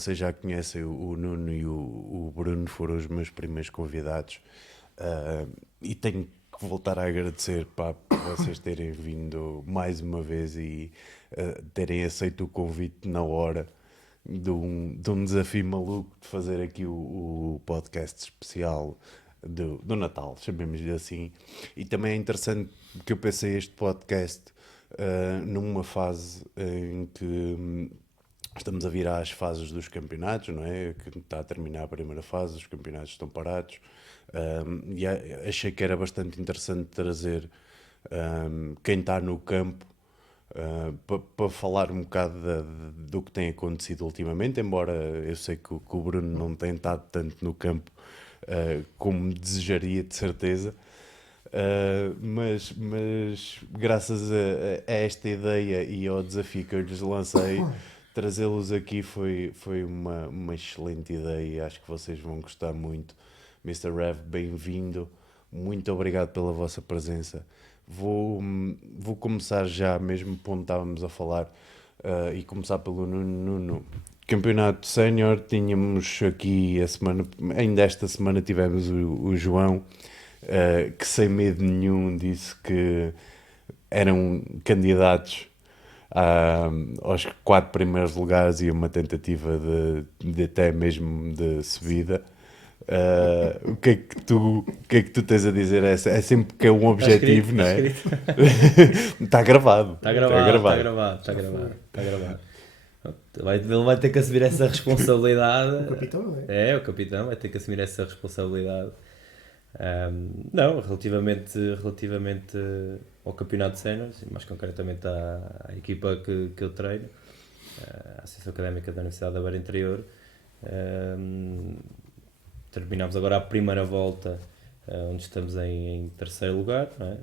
vocês já conhecem o Nuno e o Bruno, foram os meus primeiros convidados. E tenho que voltar a agradecer, pá, por vocês terem vindo mais uma vez e terem aceito o convite na hora de um desafio maluco de fazer aqui o podcast especial do Natal, chamemos-lhe assim. E também é interessante que eu pensei este podcast numa fase em que estamos a virar as fases dos campeonatos, não é? Que está a terminar a primeira fase, os campeonatos estão parados. E achei que era bastante interessante trazer quem está no campo para falar um bocado do que tem acontecido ultimamente, embora eu sei que o Bruno não tem estado tanto no campo como desejaria, de certeza. Mas graças a esta ideia e ao desafio que eu lhes lancei, trazê-los aqui foi uma excelente ideia. Acho que vocês vão gostar muito. Mr. Rev, bem-vindo. Muito obrigado pela vossa presença. Vou começar já, mesmo ponto estávamos a falar, e começar pelo Nuno. Campeonato Sénior, tínhamos aqui a semana, ainda esta semana tivemos o João, que sem medo nenhum disse que eram candidatos aos 4 primeiros lugares e uma tentativa de até mesmo de subida. O que é que tu tens a dizer? É sempre que é um objetivo, não é? Está gravado. Está gravado. Ele vai ter que assumir essa responsabilidade. O capitão, não é? O capitão vai ter que assumir essa responsabilidade. Não, relativamente ao campeonato de séniores, mais concretamente à equipa que eu treino, a Associação Académica da Universidade da Beira Interior. Terminámos agora a primeira volta, onde estamos em terceiro lugar, não é?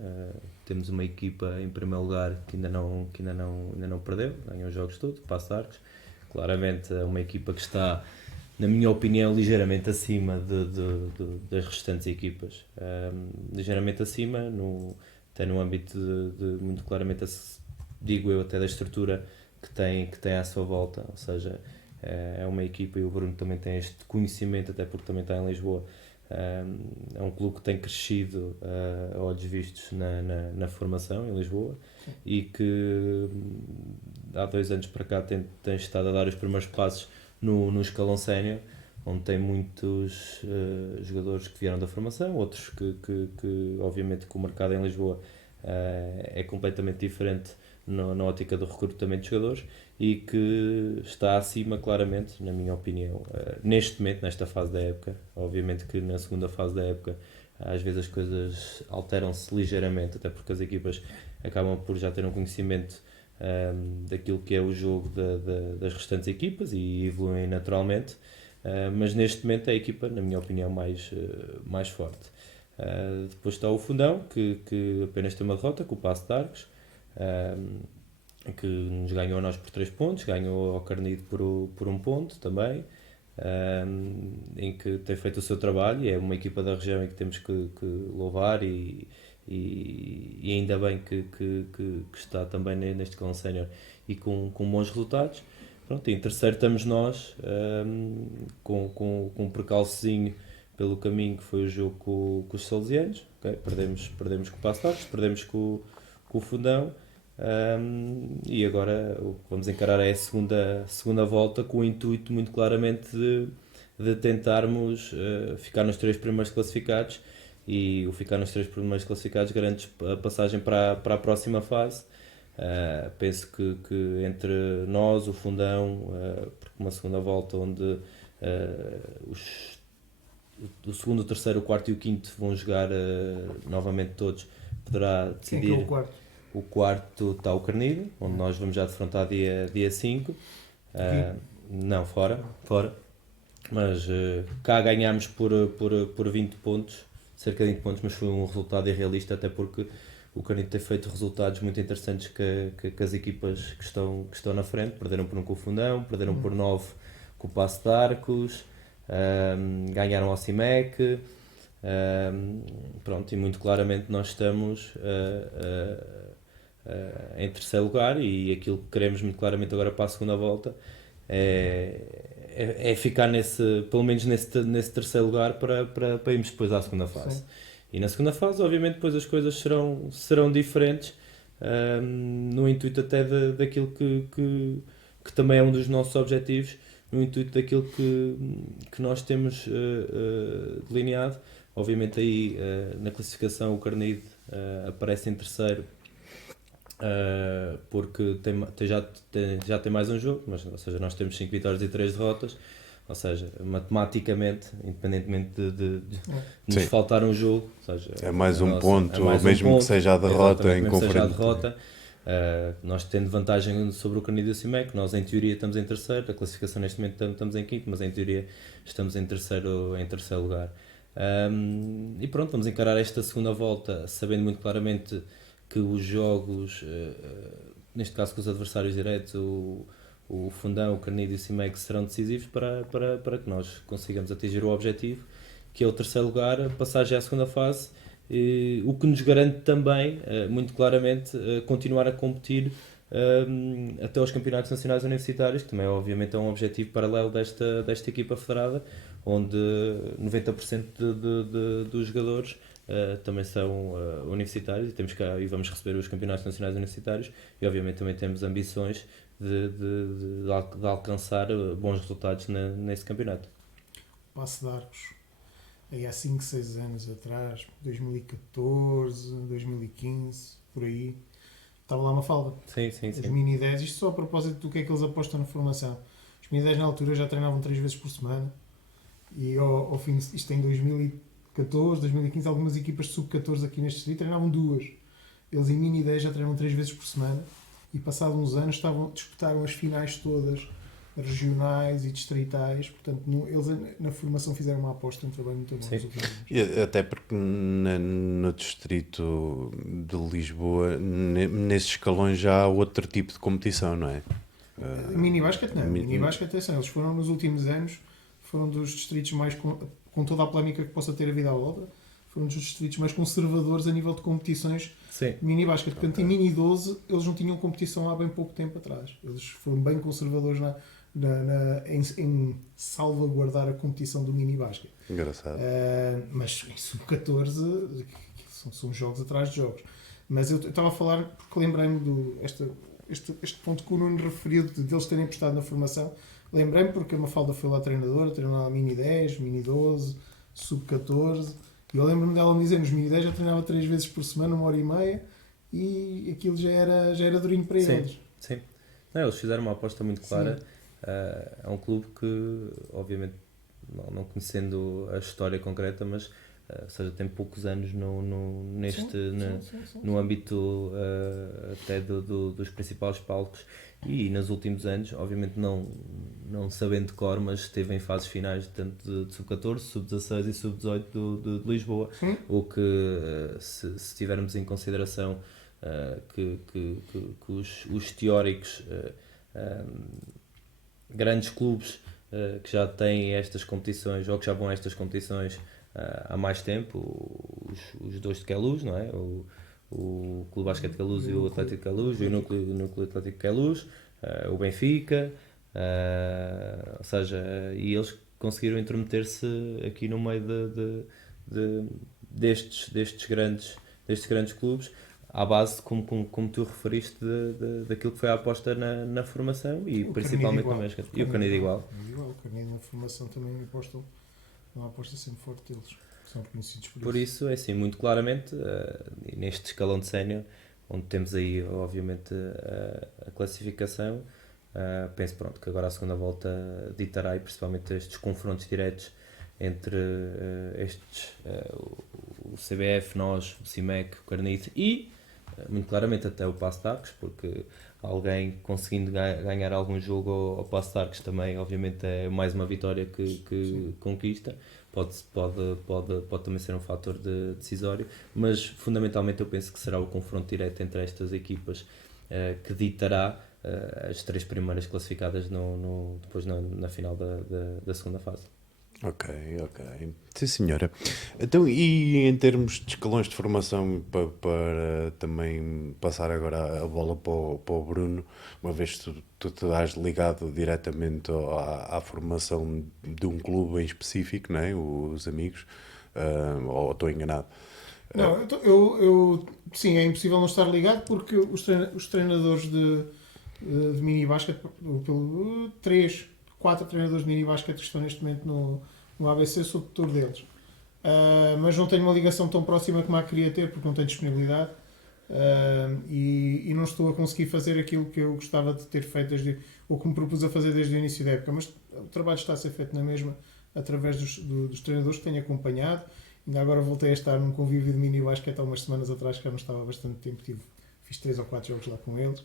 Temos uma equipa em primeiro lugar que ainda não perdeu, ganhou os jogos todos, Paços de Arcos. Claramente é uma equipa que está, na minha opinião, ligeiramente acima das restantes equipas. Ligeiramente acima, até no âmbito de muito claramente, digo eu, até da estrutura que tem à sua volta. Ou seja, é uma equipa, e o Bruno também tem este conhecimento, até porque também está em Lisboa. É um clube que tem crescido a olhos vistos na formação em Lisboa e que há 2 anos para cá tem estado a dar os primeiros passos no escalão sénior, onde tem muitos jogadores que vieram da formação, outros que obviamente que o mercado em Lisboa é completamente diferente na ótica do recrutamento de jogadores e que está acima claramente, na minha opinião, neste momento, nesta fase da época. Obviamente que na segunda fase da época às vezes as coisas alteram-se ligeiramente, até porque as equipas acabam por já ter um conhecimento daquilo que é o jogo das restantes equipas e evoluem naturalmente, mas neste momento é a equipa, na minha opinião, mais forte. Depois está o Fundão, que apenas tem uma derrota, com o Paços de Arcos, que nos ganhou a nós por 3 pontos, ganhou ao Carnide por 1 ponto também, em que tem feito o seu trabalho, e é uma equipa da região em que temos que louvar e ainda bem que está também neste escalão sénior e com bons resultados. Pronto, em terceiro estamos nós, com um percalçozinho pelo caminho, que foi o jogo com os Salesianos. Okay? Perdemos com o Paços de Arcos, perdemos com o Fundão. E agora o que vamos encarar é a segunda volta, com o intuito muito claramente de tentarmos ficar nos 3 primeiros classificados, e o ficar nos 3 primeiros classificados garante a passagem para a próxima fase. Penso que entre nós, o Fundão, porque uma segunda volta onde o segundo, o terceiro, o quarto e o quinto vão jogar novamente todos, poderá decidir. Quem é o quarto? O quarto está o Carnide, onde nós vamos já defrontar dia 5. Não, fora. Mas cá ganhámos por 20 pontos, cerca de 20 pontos, mas foi um resultado irrealista, até porque o Carnide tem feito resultados muito interessantes que as equipas que estão na frente. Perderam por 1 com o Fundão, perderam por 9 com o Paços de Arcos, ganharam ao CIMEC. Pronto, e muito claramente nós estamos em terceiro lugar, e aquilo que queremos muito claramente agora para a segunda volta é é ficar pelo menos nesse terceiro lugar para irmos depois à segunda fase. Sim. E na segunda fase, obviamente, depois as coisas serão diferentes, no intuito até daquilo que também é um dos nossos objetivos, no intuito daquilo que nós temos delineado. Obviamente aí na classificação o Carnide aparece em terceiro, porque já tem mais um jogo, mas, ou seja, nós temos 5 vitórias e 3 derrotas, ou seja, matematicamente, independentemente de nos Sim. faltar um jogo, ou seja, É mais um nossa- ponto, é mais um mesmo ponto, que seja a derrota exatamente, em mesmo que seja a conferência. derrota, nós tendo vantagem sobre o Carnide e o Cimec, nós em teoria estamos em terceiro, a classificação neste momento estamos em quinto, mas em teoria estamos em terceiro lugar. E pronto, vamos encarar esta segunda volta sabendo muito claramente que os jogos, neste caso com os adversários diretos, o Fundão, o Carnide e o Cimec serão decisivos para que nós consigamos atingir o objetivo, que é o terceiro lugar, a passagem à segunda fase, o que nos garante também, muito claramente, continuar a competir até aos campeonatos nacionais universitários, que também obviamente é um objetivo paralelo desta equipa federada, onde 90% dos jogadores também são universitários e vamos receber os campeonatos nacionais universitários e obviamente também temos ambições de alcançar bons resultados nesse campeonato. Passo de Arcos, aí há 5, 6 anos atrás, 2014, 2015, por aí, estava lá uma falda. Sim. Os Mini 10, isto só a propósito do que é que eles apostam na formação. Os Mini 10 na altura já treinavam 3 vezes por semana e ao fim, isto em 2014, 2015, algumas equipas de sub-14 aqui neste distrito treinavam 2. Eles em Mini 10 já treinavam 3 vezes por semana e passados uns anos disputaram as finais todas, regionais e distritais, portanto eles na formação fizeram uma aposta em trabalho muito bom. Sim. E até porque no distrito de Lisboa, nesses escalões já há outro tipo de competição, não é? Mini basquete não, mini basquete atenção, eles foram nos últimos anos, foram dos distritos mais, com toda a polémica que possa ter havido à volta, foram dos distritos mais conservadores a nível de competições. Sim. Mini basquete, portanto, em Mini 12 eles não tinham competição há bem pouco tempo atrás. Eles foram bem conservadores em salvaguardar a competição do mini basquete. Engraçado. Mas em sub-14 são jogos atrás de jogos. Mas eu estava a falar porque lembrei-me este ponto que o Nuno referiu de eles terem apostado na formação. Lembrei-me porque a Mafalda foi lá treinadora, treinou lá mini 10, mini 12, sub-14. E eu lembro-me dela me dizer, nos mini 10 já treinava 3 vezes por semana, 1h30, e aquilo já era durinho para eles. Sim. Não, eles fizeram uma aposta muito clara. É um clube que, obviamente, não conhecendo a história concreta, mas ou seja, tem poucos anos no âmbito até dos principais palcos e nos últimos anos, obviamente não sabendo de cor, mas esteve em fases finais tanto de sub-14, sub-16 e sub-18 de Lisboa, o que se tivermos em consideração que os teóricos grandes clubes que já têm estas competições ou que já vão a estas competições há mais tempo, os dois de Queluz, não é? O Clube Basquete de Queluz e o Atlético de Queluz, e o Núcleo Atlético de Queluz, o Benfica, ou seja, e eles conseguiram intrometer-se aqui no meio destes grandes clubes, à base, como tu referiste, daquilo que foi a aposta na formação e o principalmente igual, no basquete. E o Carnide igual. O Carnide na formação também apostam, uma aposta sempre forte deles, são reconhecidos por isso. É assim, muito claramente, neste escalão de sénior, onde temos aí, obviamente, a classificação, penso que agora a segunda volta ditará, e principalmente estes confrontos diretos entre o CBF, nós, o CIMEC, o Carnide e muito claramente até o Passo de Arcos, porque alguém conseguindo ganhar algum jogo ao Passo de Arcos também obviamente é mais uma vitória que conquista, pode também ser um fator decisório, mas fundamentalmente eu penso que será o confronto direto entre estas equipas que ditará as 3 primeiras classificadas depois na final da segunda fase. Ok, ok. Sim, senhora. Então, e em termos de escalões de formação, para também passar agora a bola para o Bruno, uma vez que tu estás ligado diretamente à formação de um clube em específico, não é? Os amigos, ou estou enganado? Não, sim, é impossível não estar ligado porque os treinadores de mini basquete, pelo 3, 4 treinadores de mini basquete que estão neste momento no ABC, sou tutor deles. Mas não tenho uma ligação tão próxima como a queria ter porque não tenho disponibilidade. E não estou a conseguir fazer aquilo que eu gostava de ter feito ou que me propus a fazer desde o início da época, mas o trabalho está a ser feito na mesma através dos treinadores que tenho acompanhado. Ainda agora voltei a estar num convívio de mini basquete há umas semanas atrás, que já não estava há bastante tempo, fiz 3 ou 4 jogos lá com eles.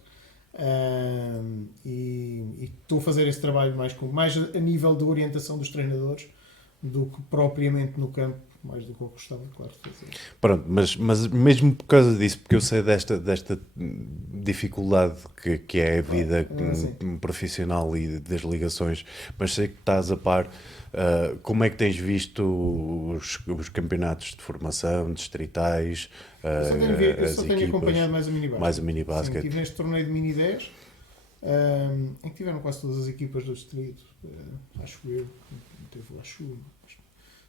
E estou a fazer esse trabalho mais a nível da orientação dos treinadores do que propriamente no campo, mais do que eu gostava, claro, de fazer. Pronto, mas mesmo por causa disso, porque eu sei desta dificuldade que é a vida profissional e das ligações, mas sei que estás a par. Como é que tens visto os campeonatos de formação, distritais, Eu as só tenho equipas, acompanhado mais o mini basquete. mais o mini Sim, basquete? estive neste torneio de mini 10, em que tiveram quase todas as equipas do distrito, acho eu,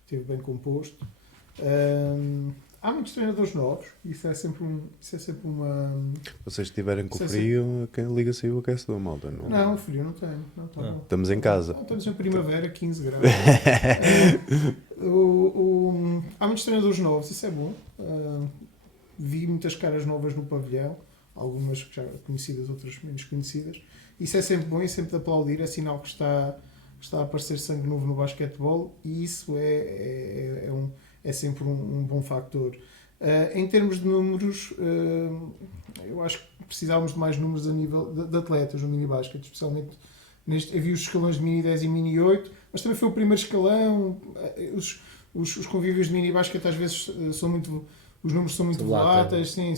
esteve bem composto. Há muitos treinadores novos, isso é sempre uma. Vocês estiverem com Isso é frio, a liga saiu aquecedor, malta. Não, frio não tenho. Não, tá bom. Estamos em casa. Estamos em primavera, 15 graus. Há muitos treinadores novos, isso é bom. Vi muitas caras novas no pavilhão, algumas já conhecidas, outras menos conhecidas. Isso é sempre bom e sempre de aplaudir, é sinal que está a aparecer sangue novo no basquetebol e isso é sempre um bom factor. Em termos de números, eu acho que precisávamos de mais números a nível de atletas no mini basquete, especialmente havia os escalões de mini 10 e mini 8, mas também foi o primeiro escalão. Os convívios de mini basquete às vezes os números são muito voláteis, sim,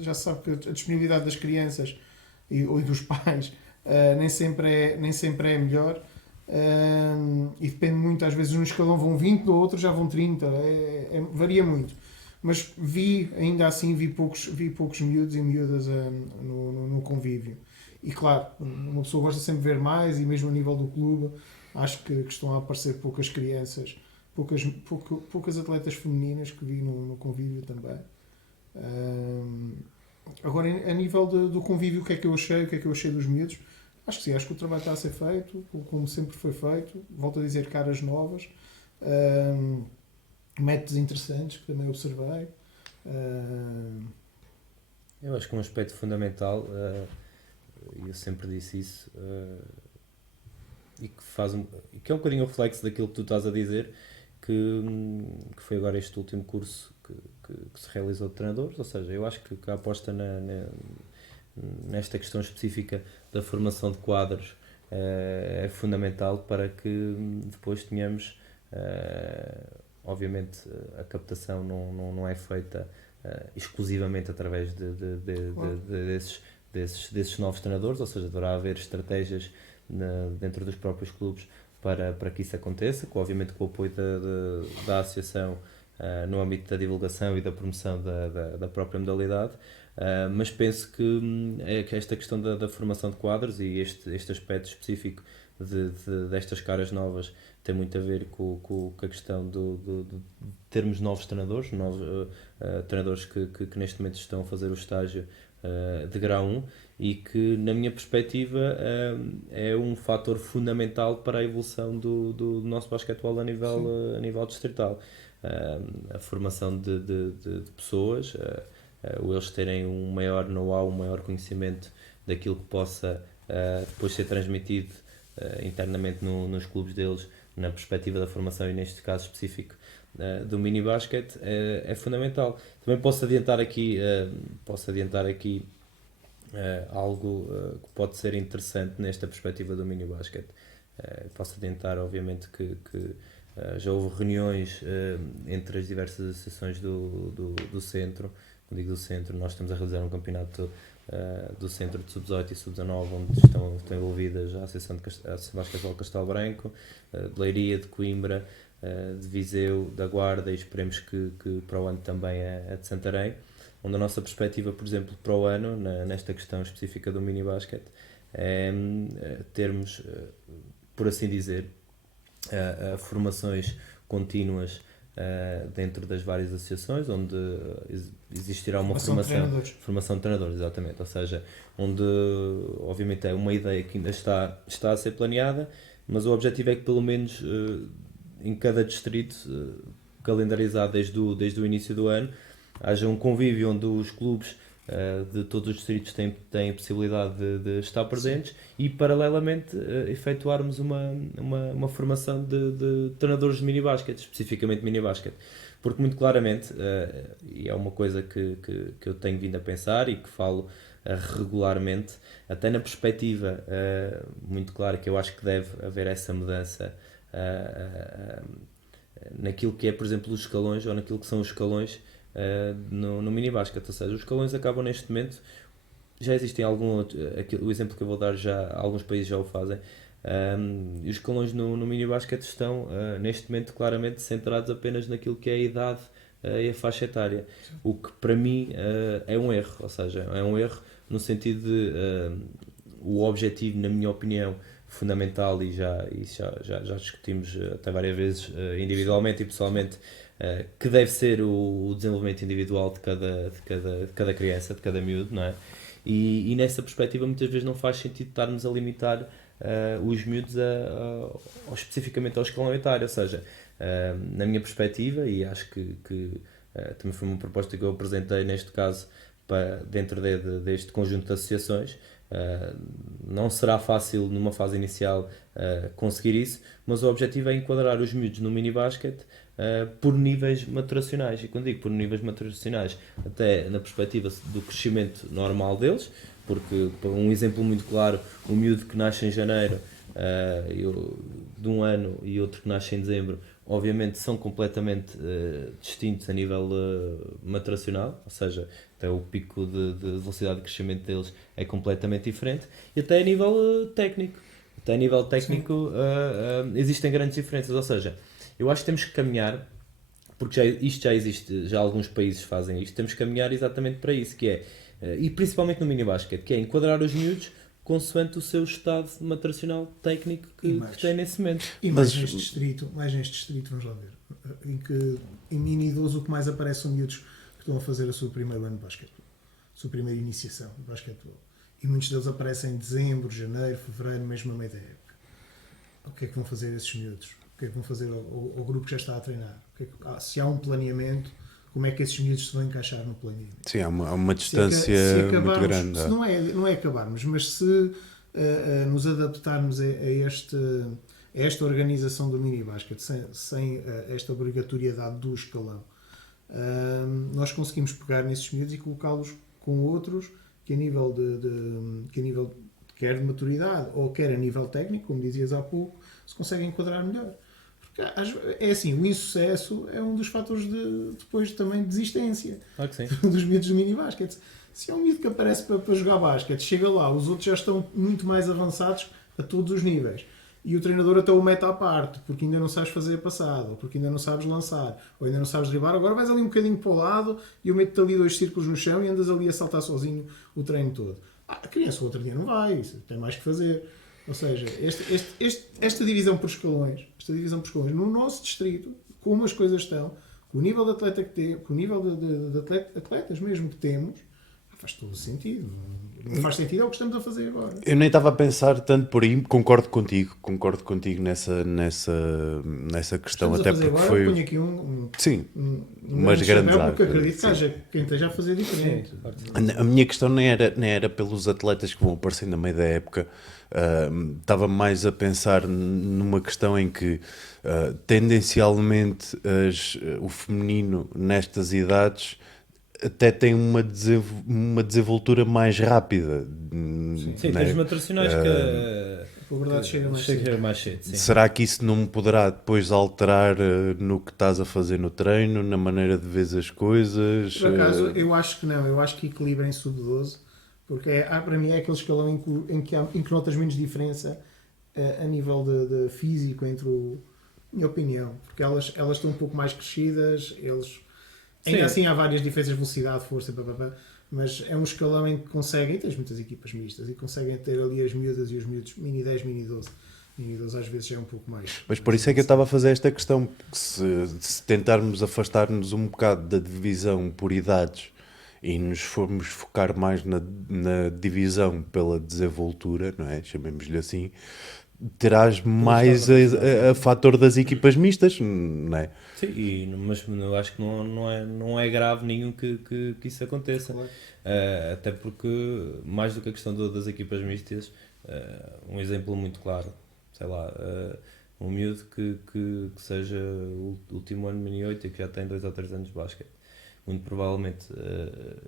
já se sabe que a disponibilidade das crianças e dos pais nem sempre é melhor. E depende muito, às vezes num escalão vão 20, no outro já vão 30, varia muito. Mas ainda assim vi poucos miúdos e miúdas no convívio. E claro, uma pessoa gosta sempre de ver mais, e mesmo a nível do clube, acho que estão a aparecer poucas crianças, poucas atletas femininas que vi no convívio também. Agora, a nível do convívio, o que é que eu achei dos miúdos? Acho que sim, acho que o trabalho está a ser feito, como sempre foi feito. Volto a dizer, caras novas, métodos interessantes que também observei. Eu acho que um aspecto fundamental, e eu sempre disse isso, e que é um bocadinho o reflexo daquilo que tu estás a dizer, que foi agora este último curso que se realizou de treinadores, ou seja, eu acho que a aposta nesta questão específica da formação de quadros é fundamental para que depois tenhamos, obviamente a captação não é feita exclusivamente através desses novos treinadores, ou seja, deverá haver estratégias dentro dos próprios clubes para que isso aconteça, obviamente com o apoio da associação no âmbito da divulgação e da promoção da própria modalidade. Mas penso que esta questão da formação de quadros e este aspecto específico destas caras novas tem muito a ver com a questão de termos novos treinadores, treinadores que neste momento estão a fazer o estágio de grau 1 e que, na minha perspectiva, é um fator fundamental para a evolução do nosso basquetebol a nível distrital. A formação de pessoas, eles terem um maior know-how, um maior conhecimento daquilo que possa depois ser transmitido internamente nos clubes deles, na perspectiva da formação e neste caso específico do mini basquete, é fundamental. Também posso adiantar aqui algo que pode ser interessante nesta perspectiva do mini basquete. Posso adiantar, obviamente, que já houve reuniões entre as diversas associações do centro. Quando digo do centro, nós estamos a realizar um campeonato do centro de sub-18 e sub-19, onde estão envolvidas a Associação de Basquetebol Castelo Branco, de Leiria, de Coimbra, de Viseu, da Guarda, e esperemos que para o ano também a de Santarém, onde a nossa perspectiva, por exemplo, para o ano, nesta questão específica do mini-basquete, é termos, por assim dizer, formações contínuas dentro das várias associações, onde existirá uma formação de treinadores, exatamente, ou seja, onde obviamente é uma ideia que ainda está a ser planeada, mas o objetivo é que pelo menos em cada distrito, calendarizado desde o início do ano, haja um convívio onde os clubes de todos os distritos têm a possibilidade de estar presentes. Sim. E paralelamente efetuarmos uma formação de treinadores de mini-basquete, especificamente mini-basquete, porque muito claramente, e é uma coisa que eu tenho vindo a pensar e que falo regularmente, até na perspectiva muito clara que eu acho que deve haver essa mudança naquilo que é, por exemplo, os escalões, ou naquilo que são os escalões no mini-basket, ou seja, os escalões acabam neste momento, já existem o exemplo que eu vou dar, já alguns países já o fazem, e os escalões no mini-basket estão neste momento claramente centrados apenas naquilo que é a idade e a faixa etária, o que para mim é um erro, ou seja, é um erro no sentido de o objetivo, na minha opinião, fundamental, e já discutimos até várias vezes individualmente e pessoalmente, que deve ser o desenvolvimento individual de cada criança, de cada miúdo, não é? E nessa perspectiva muitas vezes não faz sentido estarmos a limitar os miúdos especificamente ao escalão etário, ou seja, na minha perspectiva, e acho que também foi uma proposta que eu apresentei neste caso dentro deste conjunto de associações. Não será fácil numa fase inicial conseguir isso, mas o objetivo é enquadrar os miúdos no mini-basquete por níveis maturacionais, e quando digo por níveis maturacionais, até na perspectiva do crescimento normal deles, porque um exemplo muito claro, um miúdo que nasce em janeiro de um ano e outro que nasce em dezembro, obviamente são completamente distintos a nível maturacional, ou seja, até o pico de velocidade de crescimento deles é completamente diferente, e até a nível técnico. Até a nível técnico existem grandes diferenças, ou seja, eu acho que temos que caminhar, porque isto já existe, já alguns países fazem isto, temos que caminhar exatamente para isso, que é, e principalmente no mini-basquete, que é enquadrar os miúdos consoante o seu estado maturacional técnico que tem nesse momento. E mais neste distrito, vamos lá ver, em mini-idoso o que mais aparece são miúdos que estão a fazer o seu primeiro ano de basquetebol, a sua primeira iniciação de basquetebol. E muitos deles aparecem em dezembro, janeiro, fevereiro, mesmo a meio da época. O que é que vão fazer esses miúdos? O que é que vão fazer ao grupo que já está a treinar? Se há um planeamento, como é que esses miúdos se vão encaixar no planeamento? Sim, há uma distância muito grande. Se não é acabarmos, mas se nos adaptarmos a esta organização do mini-basket, sem esta obrigatoriedade do escalão, nós conseguimos pegar nesses miúdos e colocá-los com outros que a nível quer de maturidade ou quer a nível técnico, como dizias há pouco, se conseguem enquadrar melhor. Porque é assim, o insucesso é um dos fatores depois também de desistência. Claro que sim. Dos miúdos do mini-basket. Se é um miúdo que aparece para jogar basquete, chega lá, os outros já estão muito mais avançados a todos os níveis. E o treinador até o mete à parte, porque ainda não sabes fazer a passada, ou porque ainda não sabes lançar, ou ainda não sabes driblar. Agora vais ali um bocadinho para o lado e eu meto-te ali 2 círculos no chão e andas ali a saltar sozinho o treino todo. A criança o outro dia não vai, tem mais que fazer. Ou seja, esta divisão por escalões, no nosso distrito, como as coisas estão, com o nível de atleta que temos, com o nível de atletas mesmo que temos, faz todo o sentido. Não faz sentido é o que estamos a fazer agora. Eu nem estava a pensar tanto por aí, concordo contigo nessa questão. Estamos até a fazer porque agora, foi. ponho aqui umas grandes porque acredito que haja quem esteja a fazer diferente. A minha questão nem era pelos atletas que vão aparecendo a meio da época. Estava mais a pensar numa questão em que tendencialmente o feminino nestas idades até tem uma desenvoltura mais rápida. Sim, tens maturacionais que a verdade chega mais cedo. Sim. Será que isso não me poderá depois alterar no que estás a fazer no treino, na maneira de ver as coisas? Por acaso, eu acho que não. Eu acho que equilibra em sub-12, Porque para mim é aquele escalão em que notas menos diferença a nível de físico minha opinião, porque elas estão um pouco mais crescidas, ainda assim há várias diferenças de velocidade, força, mas é um escalão em que conseguem, tens muitas equipas mistas, e conseguem ter ali as miúdas e os miúdos mini 10, mini 12. Mini 12 às vezes é um pouco mais. Mas por isso é que eu estava a fazer esta questão, porque se tentarmos afastar-nos um bocado da divisão por idades e nos formos focar mais na divisão pela desenvoltura, não é? Chamemos-lhe assim, terás mais a fator das equipas mistas, não é? Sim, mas eu acho que não é grave nenhum que isso aconteça. Claro. Até porque, mais do que a questão das equipas mistas, um exemplo muito claro, sei lá, um miúdo que seja o último ano mini 8 e que já tem 2 ou 3 anos de basquete. Muito provavelmente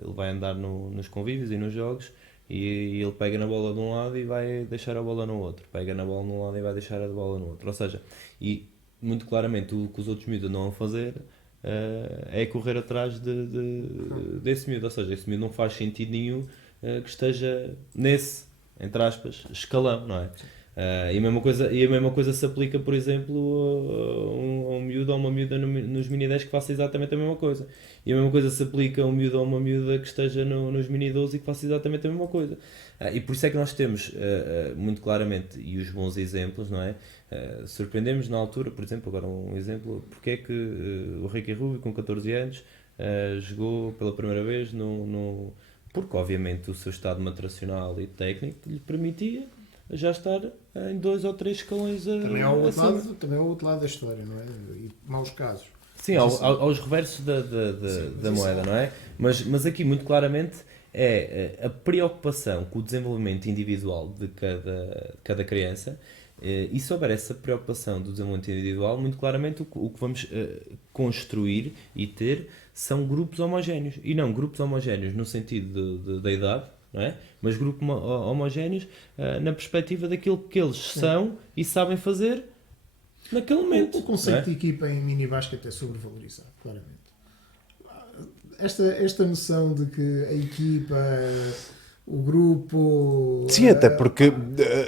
ele vai andar nos convívios e nos jogos e ele pega na bola de um lado e vai deixar a bola no outro, pega na bola num lado e vai deixar a bola no outro, ou seja, e muito claramente o que os outros miúdos andam a fazer é correr atrás desse miúdo, ou seja, esse miúdo não faz sentido nenhum que esteja nesse, entre aspas, escalão, não é? E a mesma coisa se aplica, por exemplo, a um miúdo ou uma miúda nos mini 10 que faça exatamente a mesma coisa. E a mesma coisa se aplica a um miúdo ou uma miúda que esteja nos mini 12 e que faça exatamente a mesma coisa. E por isso é que nós temos muito claramente, e os bons exemplos, não é? Surpreendemos na altura, por exemplo, agora um exemplo, porque é que o Ricky Rubio com 14 anos jogou pela primeira vez porque obviamente o seu estado maturacional e técnico lhe permitia já estar em 2 ou 3 escalões também é o outro lado da história, não é? E maus casos. Sim, aos reversos da moeda, não é? Mas aqui muito claramente é a preocupação com o desenvolvimento individual de cada criança. E se houver essa preocupação do desenvolvimento individual, muito claramente o que vamos construir e ter são grupos homogéneos. E não grupos homogéneos no sentido da idade, não é? Mas grupos homogéneos na perspectiva daquilo que eles são e sabem fazer naquele momento. O conceito de equipa em mini basquete é sobrevalorizado, claramente. Esta noção de que a equipa, o grupo... Sim, até porque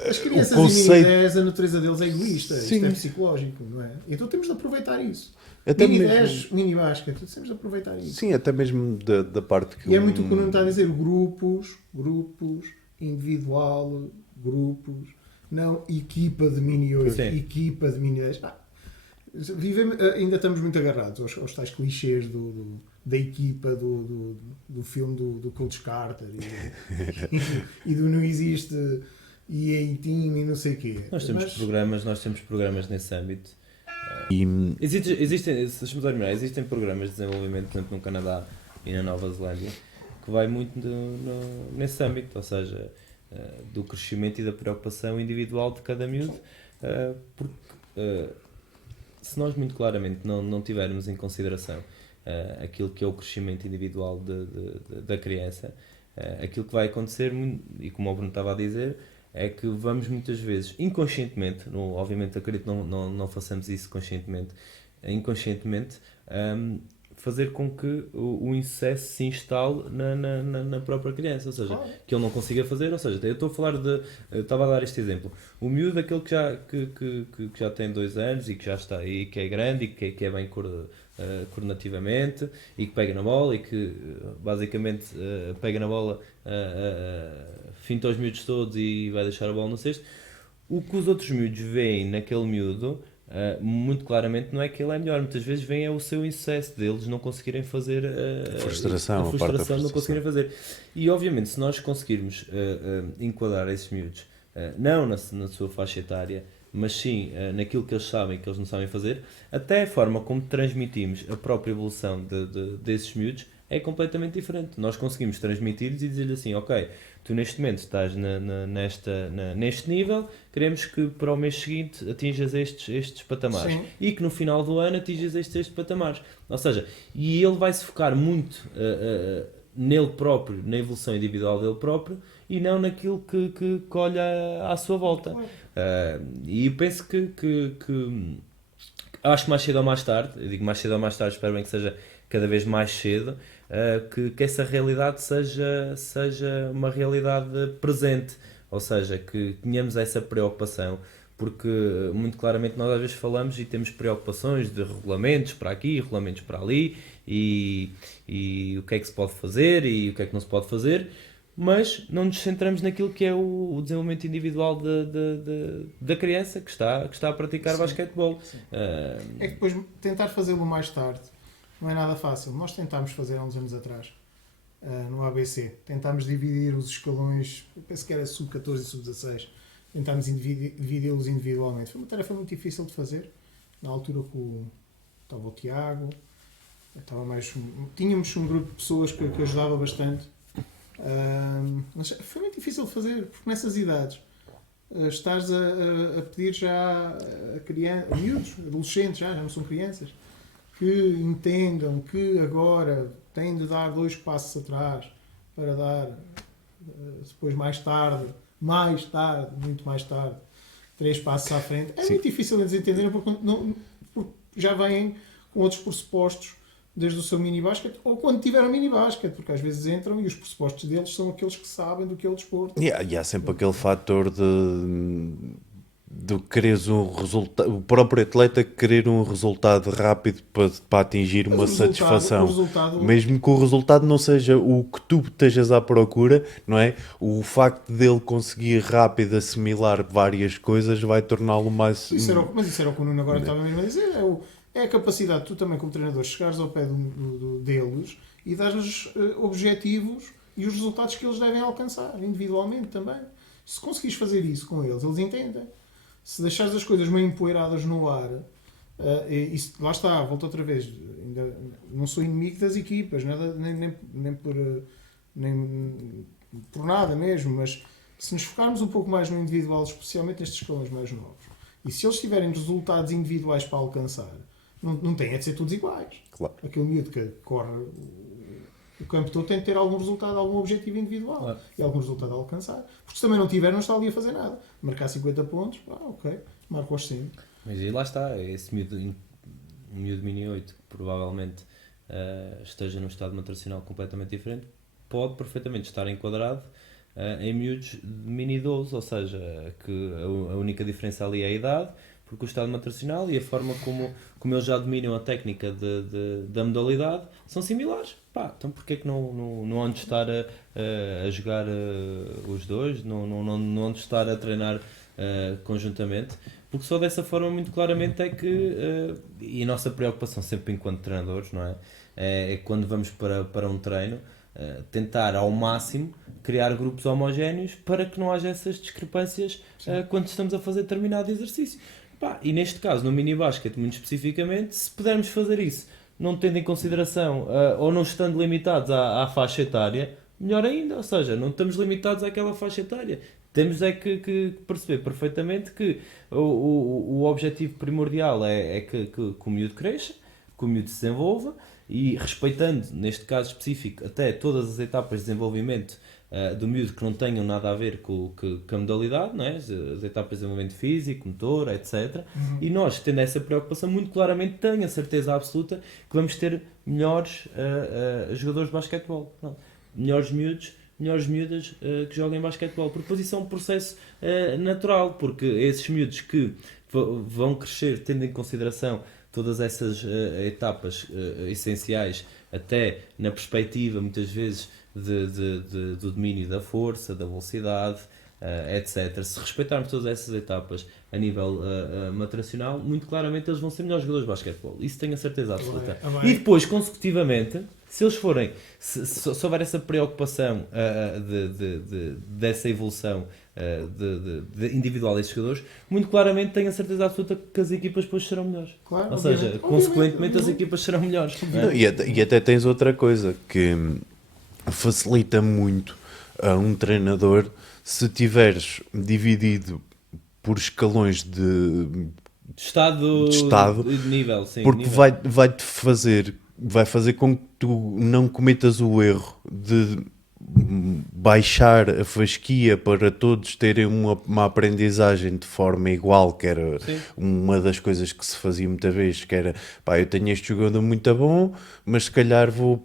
as crianças o conceito... em mini 10, a natureza deles é egoísta. Sim. Isto é psicológico, não é? Então temos de aproveitar isso. Até mini mesmo... 10, mini basquete, temos de aproveitar isso. Sim, até mesmo da parte que... E é muito o que o Nuno está a dizer, grupos, individual, grupos, não equipa de mini 8, equipa de mini 10. Ainda estamos muito agarrados aos tais clichês da equipa do filme do Coach Carter e do não existe EA Team e não sei o quê. Nós temos programas nesse âmbito. E... Existem programas de desenvolvimento, por exemplo, no Canadá e na Nova Zelândia, que vai muito nesse âmbito, ou seja, do crescimento e da preocupação individual de cada miúdo, porque se nós muito claramente não tivermos em consideração aquilo que é o crescimento individual da criança, aquilo que vai acontecer, e como o Bruno estava a dizer, é que vamos muitas vezes, inconscientemente, obviamente acredito que não façamos isso conscientemente, inconscientemente, fazer com que o insucesso se instale na própria criança, ou seja, que ele não consiga fazer, ou seja, eu estou a falar eu estava a dar este exemplo, o miúdo aquele que já tem 2 anos e que já está, e que é grande e que é bem coordenativamente e que pega na bola e que basicamente pega na bola, finta os miúdos todos e vai deixar a bola no cesto. O que os outros miúdos veem naquele miúdo, muito claramente, não é que ele é melhor, muitas vezes vem o seu insucesso deles não conseguirem fazer a frustração de não conseguirem fazer. E obviamente se nós conseguirmos enquadrar esses miúdos não na sua faixa etária, mas sim naquilo que eles sabem que eles não sabem fazer, até a forma como transmitimos a própria evolução desses miúdos é completamente diferente. Nós conseguimos transmitir-lhes e dizer-lhes assim, ok, tu neste momento estás neste nível, queremos que para o mês seguinte atinjas estes patamares. Sim. E que no final do ano atinjas estes patamares. Ou seja, e ele vai se focar muito nele próprio, na evolução individual dele próprio, e não naquilo que olha à sua volta. E penso que Acho que mais cedo ou mais tarde, eu digo mais cedo ou mais tarde, espero bem que seja cada vez mais cedo, que essa realidade seja uma realidade presente, ou seja, que tenhamos essa preocupação, porque muito claramente nós às vezes falamos e temos preocupações de regulamentos para aqui, regulamentos para ali, e o que é que se pode fazer e o que é que não se pode fazer, mas não nos centramos naquilo que é o desenvolvimento individual da criança que está a praticar Sim. basquetebol. É que depois tentar fazê-lo mais tarde não é nada fácil. Nós tentámos fazer há uns anos atrás, no ABC. Tentámos dividir os escalões, eu penso que era sub-14 e sub-16. Tentámos dividi-los individualmente. Foi uma tarefa muito difícil de fazer. Na altura estava o Tiago, tínhamos um grupo de pessoas que ajudava bastante. Mas foi muito difícil de fazer, porque nessas idades estás a pedir já a miúdos, adolescentes, já não são crianças, que entendam que agora têm de dar 2 passos atrás para dar depois mais tarde, muito mais tarde, 3 passos à frente. É Sim. muito difícil eles entenderem porque já vêm com outros pressupostos desde o seu mini-basket, ou quando tiveram mini-basket, porque às vezes entram e os pressupostos deles são aqueles que sabem do que é o desporto. E há sempre aquele fator de quereres um resultado, o próprio atleta querer um resultado rápido para atingir uma satisfação. Mesmo que o resultado não seja o que tu estejas à procura, não é? O facto dele conseguir rápido assimilar várias coisas vai torná-lo mais... Mas isso era o que o Nuno agora estava mesmo a dizer. É a capacidade, tu também como treinador, chegares ao pé deles e dares-lhes objetivos e os resultados que eles devem alcançar, individualmente também. Se conseguires fazer isso com eles entendem. Se deixares as coisas meio empoeiradas no ar, lá está, volto outra vez, ainda não sou inimigo das equipas, nada, nem por nada mesmo, mas se nos focarmos um pouco mais no individual, especialmente nestes escalões mais novos, e se eles tiverem resultados individuais para alcançar, não tem de ser todos iguais. Claro. Aquele miúdo que corre o campo todo tem de ter algum resultado, algum objetivo individual. Claro. E algum resultado a alcançar. Porque se também não tiver, não está ali a fazer nada. Marcar 50 pontos, ok, marco aos 100. Mas aí lá está, esse miúdo mini 8 que provavelmente esteja num estado nutricional completamente diferente, pode perfeitamente estar enquadrado em miúdos de mini 12, ou seja, que a única diferença ali é a idade, porque o estado nutricional e a forma como eles já dominam a técnica da modalidade são similares. Então porquê que não hão de estar a jogar os dois, não hão de estar a treinar conjuntamente? Porque só dessa forma, muito claramente, é que, e a nossa preocupação sempre enquanto treinadores, não é? É quando vamos para um treino, tentar ao máximo criar grupos homogéneos para que não haja essas discrepâncias quando estamos a fazer determinado exercício. E neste caso, no mini-basket, muito especificamente, se pudermos fazer isso, não tendo em consideração ou não estando limitados à faixa etária, melhor ainda, ou seja, não estamos limitados àquela faixa etária. Temos é que perceber perfeitamente que o objetivo primordial é que o miúdo cresça, que o miúdo se desenvolva e respeitando, neste caso específico, até todas as etapas de desenvolvimento do miúdo que não tenham nada a ver com a modalidade, não é? As etapas de desenvolvimento físico, motor, etc. E nós, tendo essa preocupação, muito claramente tenho a certeza absoluta que vamos ter melhores jogadores de basquetebol. Não. Melhores miúdos, melhores miúdas que joguem basquetebol. Porque depois isso é um processo natural, porque esses miúdos que vão crescer tendo em consideração todas essas etapas essenciais, até na perspectiva, muitas vezes, do domínio da força, da velocidade, etc. Se respeitarmos todas essas etapas a nível nutricional, muito claramente eles vão ser melhores jogadores de basquetebol. Isso tenho a certeza absoluta. E depois, consecutivamente, se eles forem, se houver essa preocupação dessa evolução individual desses jogadores, muito claramente tenho a certeza absoluta que as equipas depois serão melhores. Claro, ou seja, consequentemente as equipas serão melhores. Não, e até tens outra coisa que facilita muito a um treinador se tiveres dividido por escalões de estado de nível, sim, porque nível. vai fazer com que tu não cometas o erro de baixar a fasquia para todos terem uma aprendizagem de forma igual, que era Sim. uma das coisas que se fazia muitas vezes, que era, pá, eu tenho este jogador muito bom, mas se calhar vou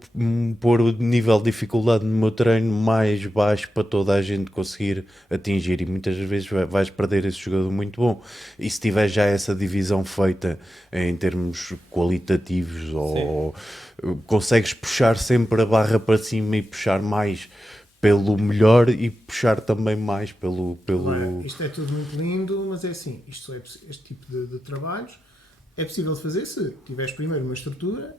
pôr o nível de dificuldade no meu treino mais baixo para toda a gente conseguir atingir, e muitas vezes vais perder esse jogador muito bom. E se tiver já essa divisão feita em termos qualitativos, ou consegues puxar sempre a barra para cima e puxar mais pelo melhor e puxar também mais pelo... Agora, isto é tudo muito lindo, mas é assim, este tipo de trabalhos é possível de fazer se tiveres primeiro uma estrutura.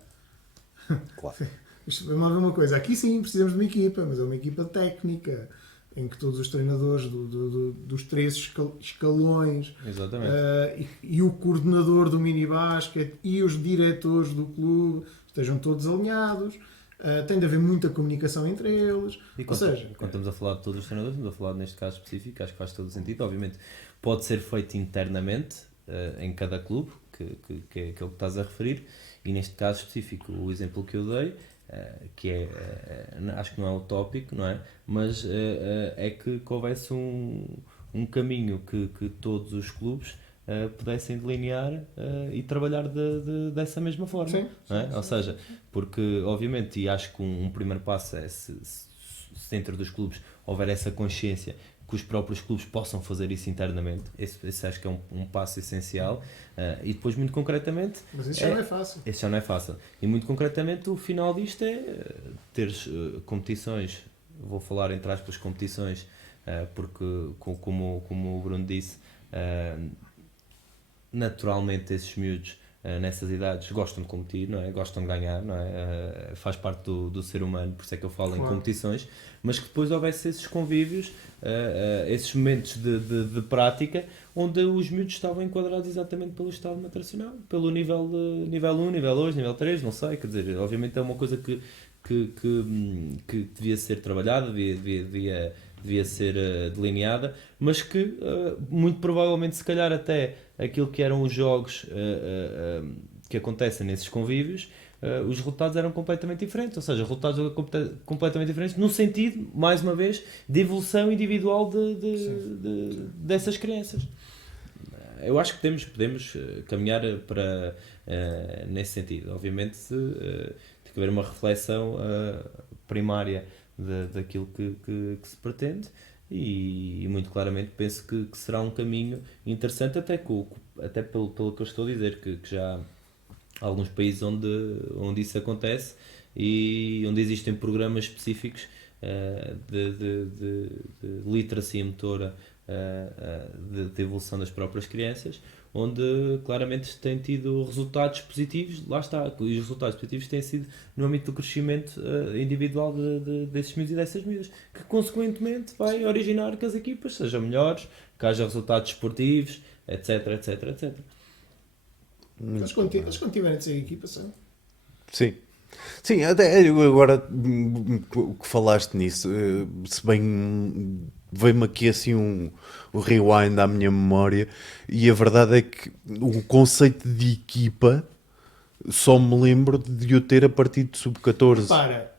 Claro. Vamos lá ver uma coisa, aqui sim precisamos de uma equipa, mas é uma equipa técnica, em que todos os treinadores dos 3 escalões e o coordenador do minibasket e os diretores do clube estejam todos alinhados. Tem de haver muita comunicação entre eles. E quando estamos a falar de todos os treinadores, estamos a falar neste caso específico, acho que faz todo o sentido. Obviamente pode ser feito internamente em cada clube, que é aquilo que estás a referir, e neste caso específico, o exemplo que eu dei, que acho que não é utópico, não é? Mas é que houvesse um caminho que todos os clubes pudessem delinear e trabalhar dessa mesma forma. Sim, não é? Ou seja, porque obviamente, e acho que um primeiro passo é se dentro dos clubes houver essa consciência que os próprios clubes possam fazer isso internamente. Esse acho que é um passo essencial. E depois, muito concretamente... Mas isso já não é fácil. Esse já não é fácil. E muito concretamente, o final disto é teres competições, vou falar entre aspas competições, porque como o Bruno disse, naturalmente esses miúdos nessas idades gostam de competir, não é? Gostam de ganhar, não é? Faz parte do ser humano, por isso é que eu falo em competições, mas que depois houvesse esses convívios, esses momentos de prática, onde os miúdos estavam enquadrados exatamente pelo estado nutricional, pelo nível 1, nível 2, nível 3, não sei, quer dizer, obviamente é uma coisa que devia ser trabalhada, devia ser delineada, mas que muito provavelmente, se calhar até aquilo que eram os jogos que acontecem nesses convívios, os resultados eram completamente diferentes, ou seja, resultados completamente diferentes no sentido, mais uma vez, de evolução individual dessas crianças. Eu acho que podemos caminhar para nesse sentido. Obviamente tem que haver uma reflexão primária daquilo que se pretende, e muito claramente penso que será um caminho interessante, até pelo que eu estou a dizer, que já há alguns países onde isso acontece e onde existem programas específicos de literacia motora, de evolução das próprias crianças, onde claramente têm tido resultados positivos. Lá está, e os resultados positivos têm sido no âmbito do crescimento individual desses miúdos e dessas miúdas, que consequentemente vai originar que as equipas sejam melhores, que haja resultados esportivos, etc, etc, etc. Eles quando tiverem de ser equipa são. Sim. Sim, até agora que falaste nisso, se bem veio-me aqui assim o rewind à minha memória, e a verdade é que o conceito de equipa só me lembro de eu ter a partir de sub-14. Para,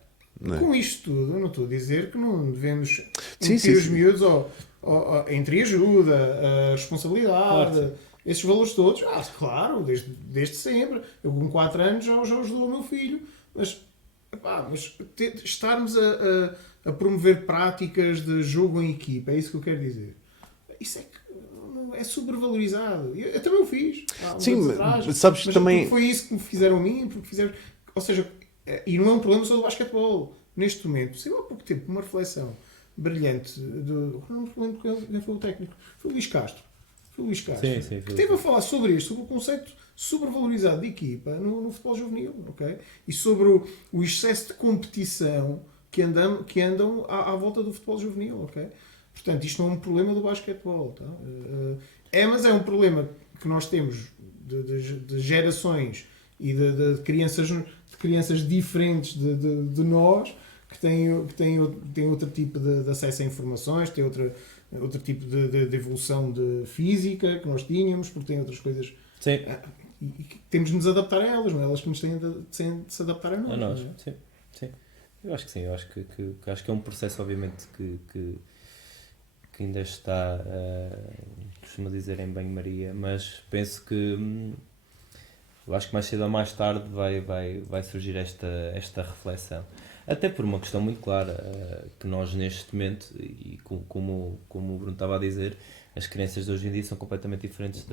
com isto tudo, eu não estou a dizer que não devemos Sim, meter os sim. miúdos entre ajuda, a responsabilidade, esses valores todos. Claro, desde sempre. Eu com 4 anos já ajudou o meu filho, mas estarmos a promover práticas de jogo em equipa, é isso que eu quero dizer. Isso é supervalorizado. Eu também o fiz. Sim, sabes que também... Foi isso que me fizeram a mim, ou seja, e não é um problema só do basquetebol. Neste momento, sei lá há pouco tempo, uma reflexão brilhante, não me lembro quem foi o técnico, foi o Luís Castro. Sim, que esteve a falar sobre isto, sobre o conceito supervalorizado de equipa no futebol juvenil, ok? E sobre o excesso de competição que andam à volta do futebol juvenil, ok? Portanto, isto não é um problema do basquetebol, tá? Mas é um problema que nós temos de gerações e de crianças diferentes de nós, que têm outro tipo de acesso a informações, têm outro tipo de evolução física que nós tínhamos, porque têm outras coisas. Sim. E temos de nos adaptar a elas, não é? Elas que nos têm de se adaptar a nós. A nós, não é? sim. Eu acho que sim, eu acho que acho que é um processo, obviamente, que ainda está, costuma dizer, em banho-maria, mas penso que eu acho que mais cedo ou mais tarde vai surgir esta reflexão. Até por uma questão muito clara, que nós neste momento, e como o Bruno estava a dizer, as crianças de hoje em dia são completamente diferentes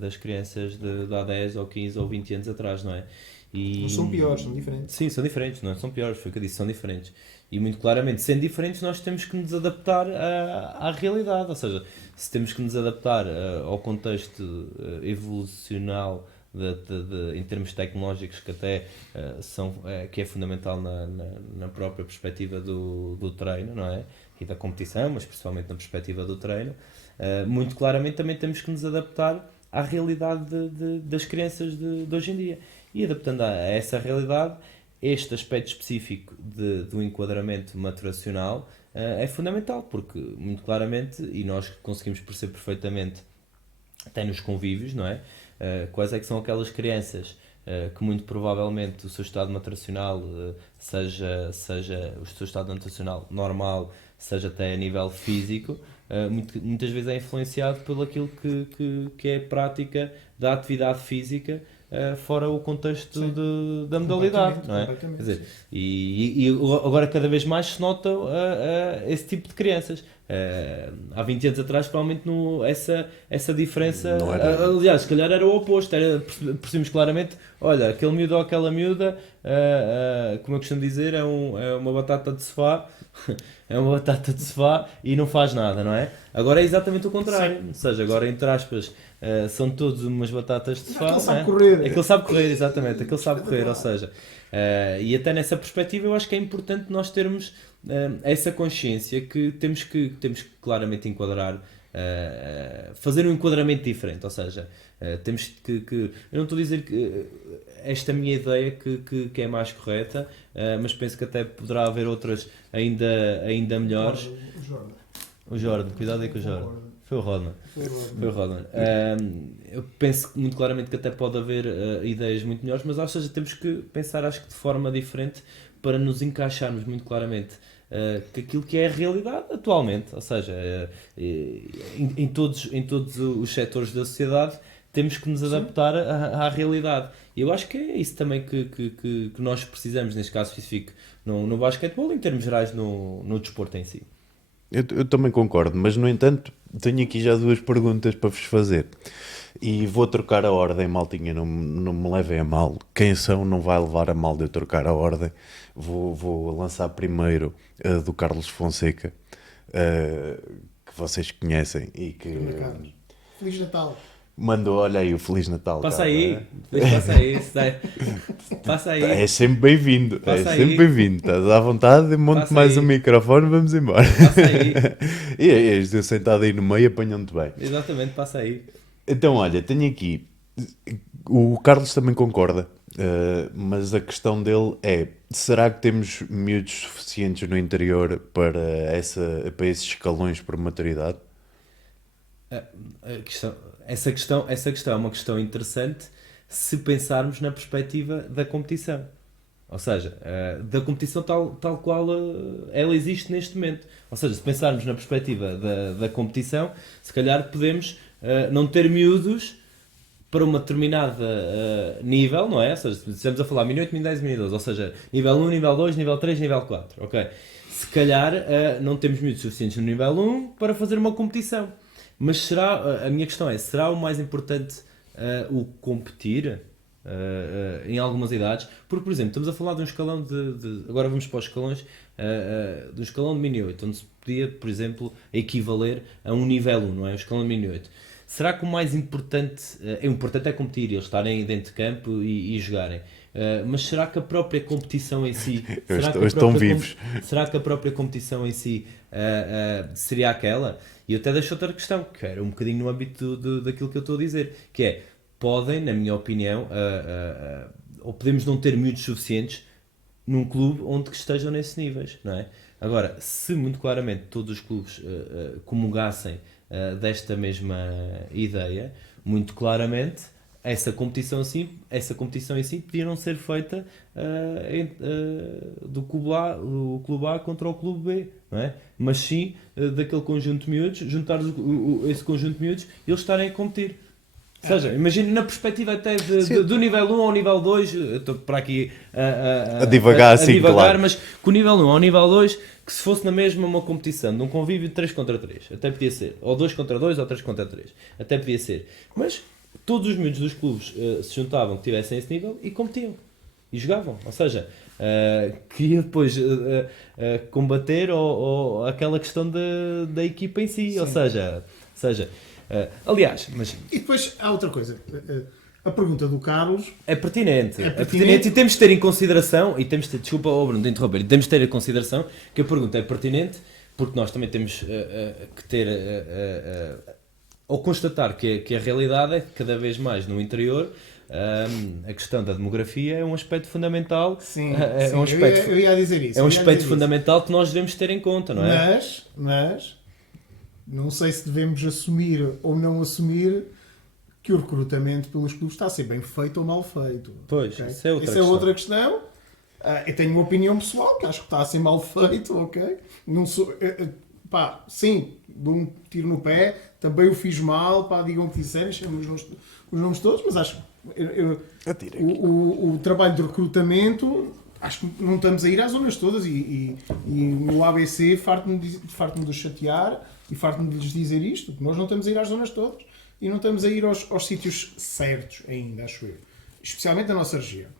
das crianças de há 10 ou 15 ou 20 anos atrás, não é? E, Não são piores, são diferentes. sim, são diferentes, não são piores, foi o que eu disse, são diferentes. E muito claramente, sendo diferentes, nós temos que nos adaptar à realidade, ou seja, se temos que nos adaptar ao contexto evolucional em termos tecnológicos que até que é fundamental na própria perspectiva do treino, não é? E da competição, mas principalmente na perspectiva do treino, muito claramente também temos que nos adaptar à realidade das crianças de hoje em dia. E adaptando a essa realidade, este aspecto específico do enquadramento maturacional é fundamental, porque muito claramente, e nós conseguimos perceber perfeitamente até nos convívios, não é? Quais é que são aquelas crianças que muito provavelmente o seu estado maturacional seja o seu estado maturacional normal, seja até a nível físico, muitas vezes é influenciado por aquilo que é a prática da atividade física fora o contexto da modalidade, não é? Quer dizer, e agora cada vez mais se nota esse tipo de crianças. Há 20 anos atrás provavelmente essa diferença Não era. aliás, se calhar era o oposto, percebemos claramente, olha, aquele miúdo ou aquela miúda, como eu costumo dizer, é uma batata de sofá é uma batata de sofá e não faz nada, não é? Agora é exatamente o contrário, ou seja, agora entre aspas são todos umas batatas de sofá, Aquele sabe não é? correr. Aquele sabe correr, exatamente, aquele sabe correr, ou seja, e até nessa perspectiva eu acho que é importante nós termos essa consciência que temos que claramente enquadrar, fazer um enquadramento diferente, ou seja, temos que eu não estou a dizer que esta minha ideia que é mais correta, mas penso que até poderá haver outras ainda melhores. O Jordan, cuidado aí com o Jordan. Foi o Rodman. Foi o Rodman. Eu penso muito claramente que até pode haver ideias muito melhores, mas ou seja, temos que pensar, acho que de forma diferente para nos encaixarmos muito claramente que aquilo que é a realidade atualmente, ou seja, em todos os setores da sociedade temos que nos adaptar à realidade. E eu acho que é isso também que nós precisamos, neste caso específico, no basquetebol, em termos gerais, no desporto em si. Eu também concordo, mas no entanto tenho aqui já duas perguntas para vos fazer e vou trocar a ordem, maltinha, não me levem a mal, quem são não vai levar a mal de eu trocar a ordem. Vou lançar primeiro a do Carlos Fonseca, que vocês conhecem e que Feliz Natal. mandou, olha aí o Feliz Natal. Passa cara, aí, passa aí. É sempre bem-vindo, Passa é aí. sempre bem-vindo. Estás à vontade, monte Passa mais aí. um microfone, vamos embora. Passa aí. E eu sentado aí no meio apanham-te bem. Exatamente, passa aí. Então, olha, tenho aqui. O Carlos também concorda, mas a questão dele é: será que temos miúdos suficientes no interior para esses escalões por maturidade? Essa questão é uma questão interessante se pensarmos na perspectiva da competição. Ou seja, da competição tal qual ela existe neste momento. Ou seja, se pensarmos na perspectiva da competição, se calhar podemos não ter miúdos para uma determinada nível, não é? Ou seja, se estamos a falar Mini 8, Mini 10, Mini 12, ou seja, nível 1, nível 2, nível 3, nível 4, ok? Se calhar não temos miúdos suficientes no nível 1 para fazer uma competição. Mas a minha questão é, será o mais importante o competir em algumas idades? Porque, por exemplo, estamos a falar de um escalão agora vamos para os escalões, de um escalão de Mini 8, onde se podia, por exemplo, equivaler a um nível 1, não é? Um escalão de Mini 8. Será que o mais importante é competir, eles estarem dentro de campo e jogarem? Mas será que a própria competição em si... Estão vivos. Será que a própria competição em si seria aquela? E eu até deixo outra questão, que era um bocadinho no âmbito daquilo que eu estou a dizer, que é, podem, na minha opinião, ou podemos não ter miúdos suficientes num clube onde que estejam nesses níveis, não é? Agora, se muito claramente todos os clubes comungassem desta mesma ideia, muito claramente essa competição em si podia não ser feita do clube A contra o clube B, não é? Mas sim daquele conjunto de miúdos, juntar esse conjunto de miúdos e eles estarem a competir. Ou seja, imagina na perspectiva até do nível 1 ao nível 2, eu estou para aqui a divagar assim, claro. Mas com o nível 1 ao nível 2, que se fosse na mesma uma competição, de um convívio de 3 contra 3, até podia ser, ou 2 contra 2 ou 3 contra 3, até podia ser. Mas todos os miúdos dos clubes se juntavam que tivessem esse nível e competiam, e jogavam. Ou seja, queria depois combater ou aquela questão da equipa em si. Sim. Ou seja aliás, mas... E depois há outra coisa. A pergunta do Carlos... É pertinente e temos de ter em consideração, desculpa, Bruno, de interromper, temos de ter em consideração que a pergunta é pertinente porque nós também temos que ter... ou constatar que a realidade é que cada vez mais no interior a questão da demografia é um aspecto fundamental. Sim, eu ia dizer isso. É um aspecto fundamental que nós devemos ter em conta, não é? Mas não sei se devemos assumir ou não assumir que o recrutamento pelos clubes está a ser bem feito ou mal feito. Pois, okay? Essa é outra questão. Eu tenho uma opinião pessoal que acho que está a ser mal feito, ok? Não sou... sim, dou um tiro no pé, também o fiz mal, digam o que disserem, chamem os nomes todos, mas acho que o trabalho de recrutamento, acho que não estamos a ir às zonas todas e no ABC farto-me de chatear e farto-me de lhes dizer isto, que nós não estamos a ir às zonas todas e não estamos a ir aos sítios certos ainda, acho eu, especialmente na nossa região.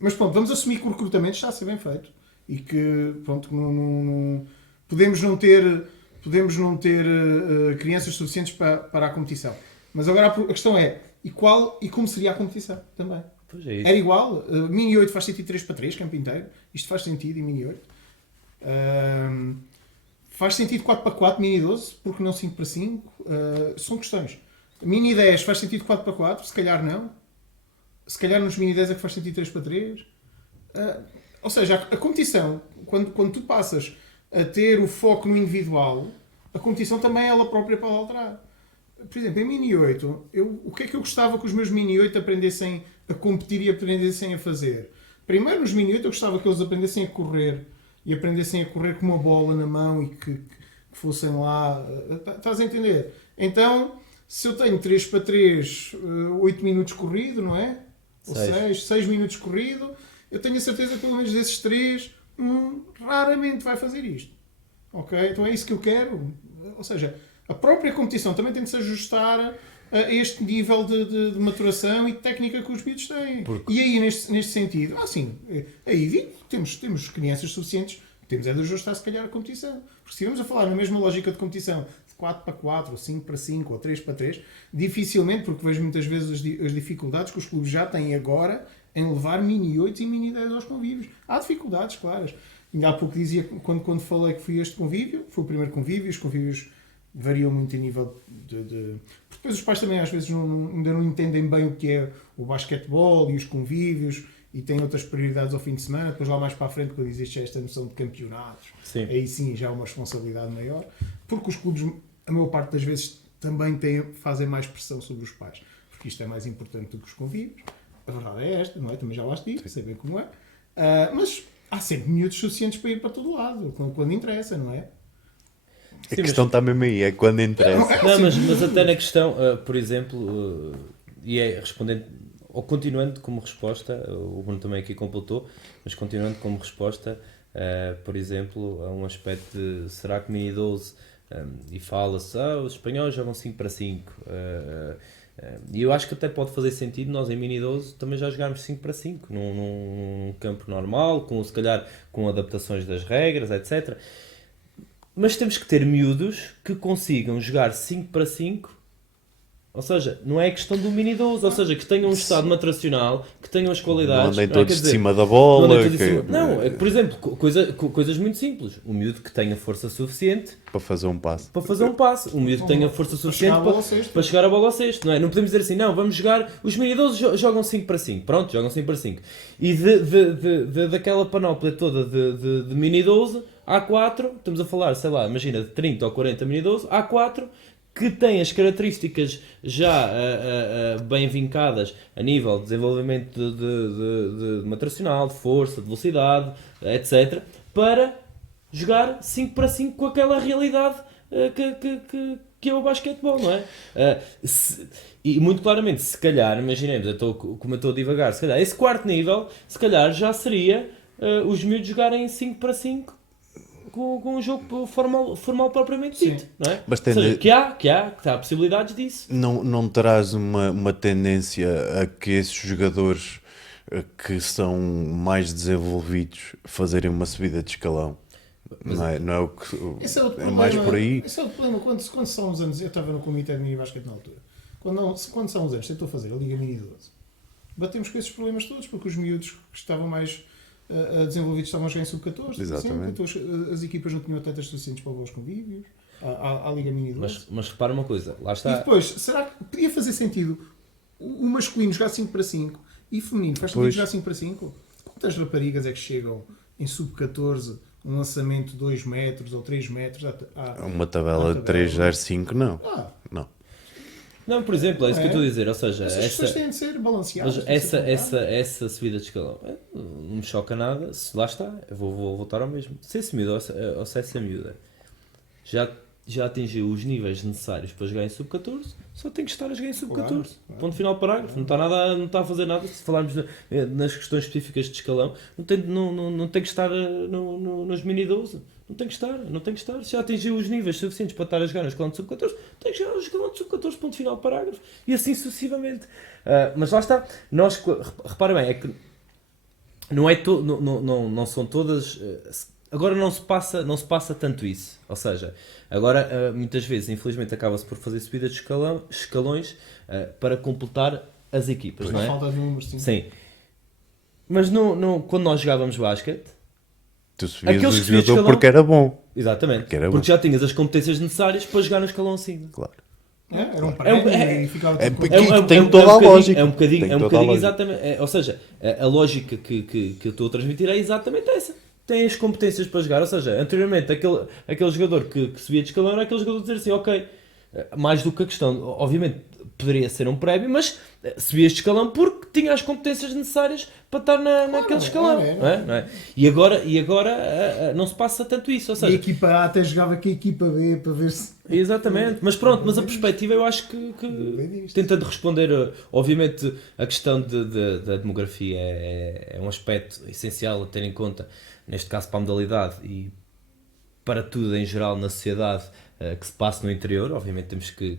Mas pronto, vamos assumir que o recrutamento está a ser bem feito e que pronto, podemos não ter crianças suficientes para a competição. Mas agora a questão é, e como seria a competição também? Pois é isso. Era igual? Mini 8 faz sentido 3 para 3, campo inteiro? Isto faz sentido em Mini 8? Faz sentido 4 para 4, Mini 12? Porque não 5 para 5? São questões. Mini 10 faz sentido 4 para 4? Se calhar não. Se calhar nos Mini 10 é que faz sentido 3 para 3. Ou seja, a competição, quando tu passas a ter o foco no individual, a competição também ela própria pode alterar. Por exemplo, em Mini 8, o que é que eu gostava que os meus Mini 8 aprendessem a competir e aprendessem a fazer? Primeiro, nos Mini 8 eu gostava que eles aprendessem a correr e aprendessem a correr com uma bola na mão e que fossem lá. Estás a entender? Então, se eu tenho 3 para 3, 8 minutos corrido, não é? Ou 6 minutos corrido, eu tenho a certeza que pelo menos desses 3, raramente vai fazer isto. Ok? Então é isso que eu quero. Ou seja, a própria competição também tem de se ajustar a este nível de maturação e de técnica que os miúdos têm. E aí, neste sentido, aí temos crianças suficientes, temos de ajustar se calhar a competição. Porque se estivermos a falar na mesma lógica de competição, de 4 para 4, ou 5 para 5, ou 3 para 3, dificilmente, porque vejo muitas vezes as dificuldades que os clubes já têm agora em levar Mini 8 e Mini 10 aos convívios. Há dificuldades, claras. Ainda há pouco dizia, quando falei que fui este convívio, foi o primeiro convívio, os convívios variam muito a nível de... Porque depois os pais também às vezes ainda não entendem bem o que é o basquetebol e os convívios e têm outras prioridades ao fim de semana. Depois lá mais para a frente, quando existe esta noção de campeonatos, aí sim já há uma responsabilidade maior. Porque os clubes, a maior parte das vezes, também fazem mais pressão sobre os pais. Porque isto é mais importante do que os convívios. A verdade é esta, não é? Também já lá estive, sei bem como é. Mas há sempre miúdos suficientes para ir para todo lado, quando interessa, não é? A questão está mesmo aí, é quando interessa. Não, mas até na questão, por exemplo, e é respondendo, ou continuando como resposta, o Bruno também aqui completou, mas continuando como resposta, por exemplo, a um aspecto de, será que Mini 12, e fala-se, os espanhóis jogam 5 para 5, e eu acho que até pode fazer sentido nós em Mini 12 também já jogarmos 5 para 5, num campo normal, se calhar com adaptações das regras, etc. Mas temos que ter miúdos que consigam jogar 5 para 5, ou seja, não é questão do Mini 12, ou seja, que tenham um estado maturacional, que tenham as qualidades. Não andem todos de cima da bola. Não, por exemplo, coisas muito simples. O miúdo que tenha força suficiente para fazer um passe. O miúdo que tenha força suficiente para chegar a bola ao cesto. Não é? Não podemos dizer assim, não, vamos jogar. Os Mini 12 jogam 5 para 5. Pronto, jogam 5 para 5. E daquela panóplia toda de Mini 12, há 4, estamos a falar, sei lá, imagina, de 30 ou 40 Mini 12, há 4 que têm as características já bem vincadas a nível de desenvolvimento de material, de força, de velocidade, etc., para jogar 5 para 5 com aquela realidade que é o basquetebol, não é? E muito claramente, se calhar, imaginemos, como eu estou a divagar, se calhar esse quarto nível, se calhar já seria os miúdos jogarem 5 para 5 com um jogo formal propriamente dito, não é? Mas Ou seja, que há possibilidades disso. não terás uma tendência a que esses jogadores que são mais desenvolvidos fazerem uma subida de escalão? Não é o que. Esse é, outro é problema, mais por aí. esse é o problema. Quando são os anos, eu estava no comitê de mini basquete na altura. Quando são os anos, tentou fazer a Liga Mini 12. Batemos com esses problemas todos, porque os miúdos que estavam mais desenvolvidos estavam a jogar em sub-14. Exatamente. Então as equipas não tinham atletas suficientes para levar os convívios. À Liga Mini 12. Mas repara uma coisa, lá E está. depois, será que podia fazer sentido o masculino jogar 5 para 5 e feminino faz sentido Pois. jogar 5 para 5? Quantas raparigas é que chegam em sub-14, um lançamento de 2 metros ou 3 metros? Uma tabela de 3,05, não. Não. Não, por exemplo, é isso que eu estou a dizer, ou seja, Essas pessoas têm de ser balanceadas. mas têm de ser essa subida de escalão não me choca nada, se lá está, eu vou voltar ao mesmo. Se esse miúdo ou se essa miúda já atingiu os níveis necessários para jogar em sub-14, só tem que estar a jogar em sub-14. Claro. Ponto final, parágrafo. Não está a fazer nada. Se falarmos nas questões específicas de escalão, não tem que estar nos mini 12. Não tem que estar. Se já atingiu os níveis suficientes para estar a jogar no escalão de sub-14, tem que jogar no escalão de sub-14, ponto final, parágrafo. E assim sucessivamente. Mas lá está. Repara bem, é que não são todas. Agora não se passa tanto isso. Ou seja, agora muitas vezes, infelizmente, acaba-se por fazer subida de escalões para completar as equipas, não é? Falta de números, sim. Sim. Mas quando nós jogávamos basquete, Tu subias Aqueles o que subiam de jogador escalão- porque era bom. exatamente, Porque era porque já tinhas as competências necessárias para jogar no escalão acima. Claro. Era um prémio e ficava tudo porque- contente. tem toda a lógica. É um bocadinho, Tem toda a lógica. exatamente. Ou seja, a lógica que eu estou a transmitir é exatamente essa. Tem as competências para jogar. Ou seja, anteriormente, aquele jogador que subia de escalão era aquele jogador a dizer assim: ok, mais do que a questão, obviamente poderia ser um prémio, mas subias de escalão porque tinha as competências necessárias para estar naquele escalão. Não é? E agora não se passa tanto isso. Ou E a seja, equipa A até jogava com a equipa B para ver se. exatamente, mas pronto, mas a perspectiva eu acho que tentando responder, obviamente a questão da demografia é um aspecto essencial a ter em conta, neste caso para a modalidade e para tudo em geral na sociedade que se passa no interior, obviamente temos que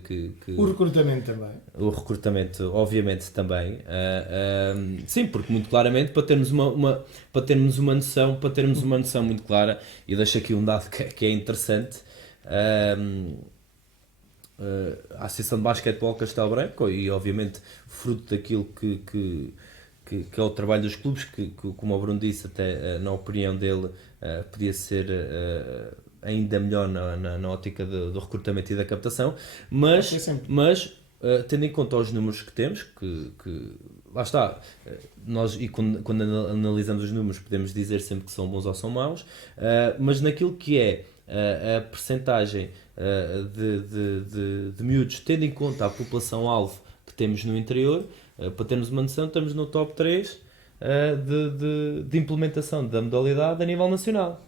O recrutamento também. o recrutamento, obviamente, também. Sim, porque muito claramente, para termos uma noção muito clara, e deixo aqui um dado que é interessante, a Associação de Basquetebol Castelo Branco, e obviamente fruto daquilo que é o trabalho dos clubes, que como o Bruno disse, até na opinião dele, podia ser ainda melhor na ótica do recrutamento e da captação, mas tendo em conta os números que temos, que lá está, nós e quando analisamos os números podemos dizer sempre que são bons ou são maus, mas naquilo que é a percentagem de miúdos, tendo em conta a população-alvo que temos no interior, para termos uma noção, estamos no top 3 de implementação da modalidade a nível nacional.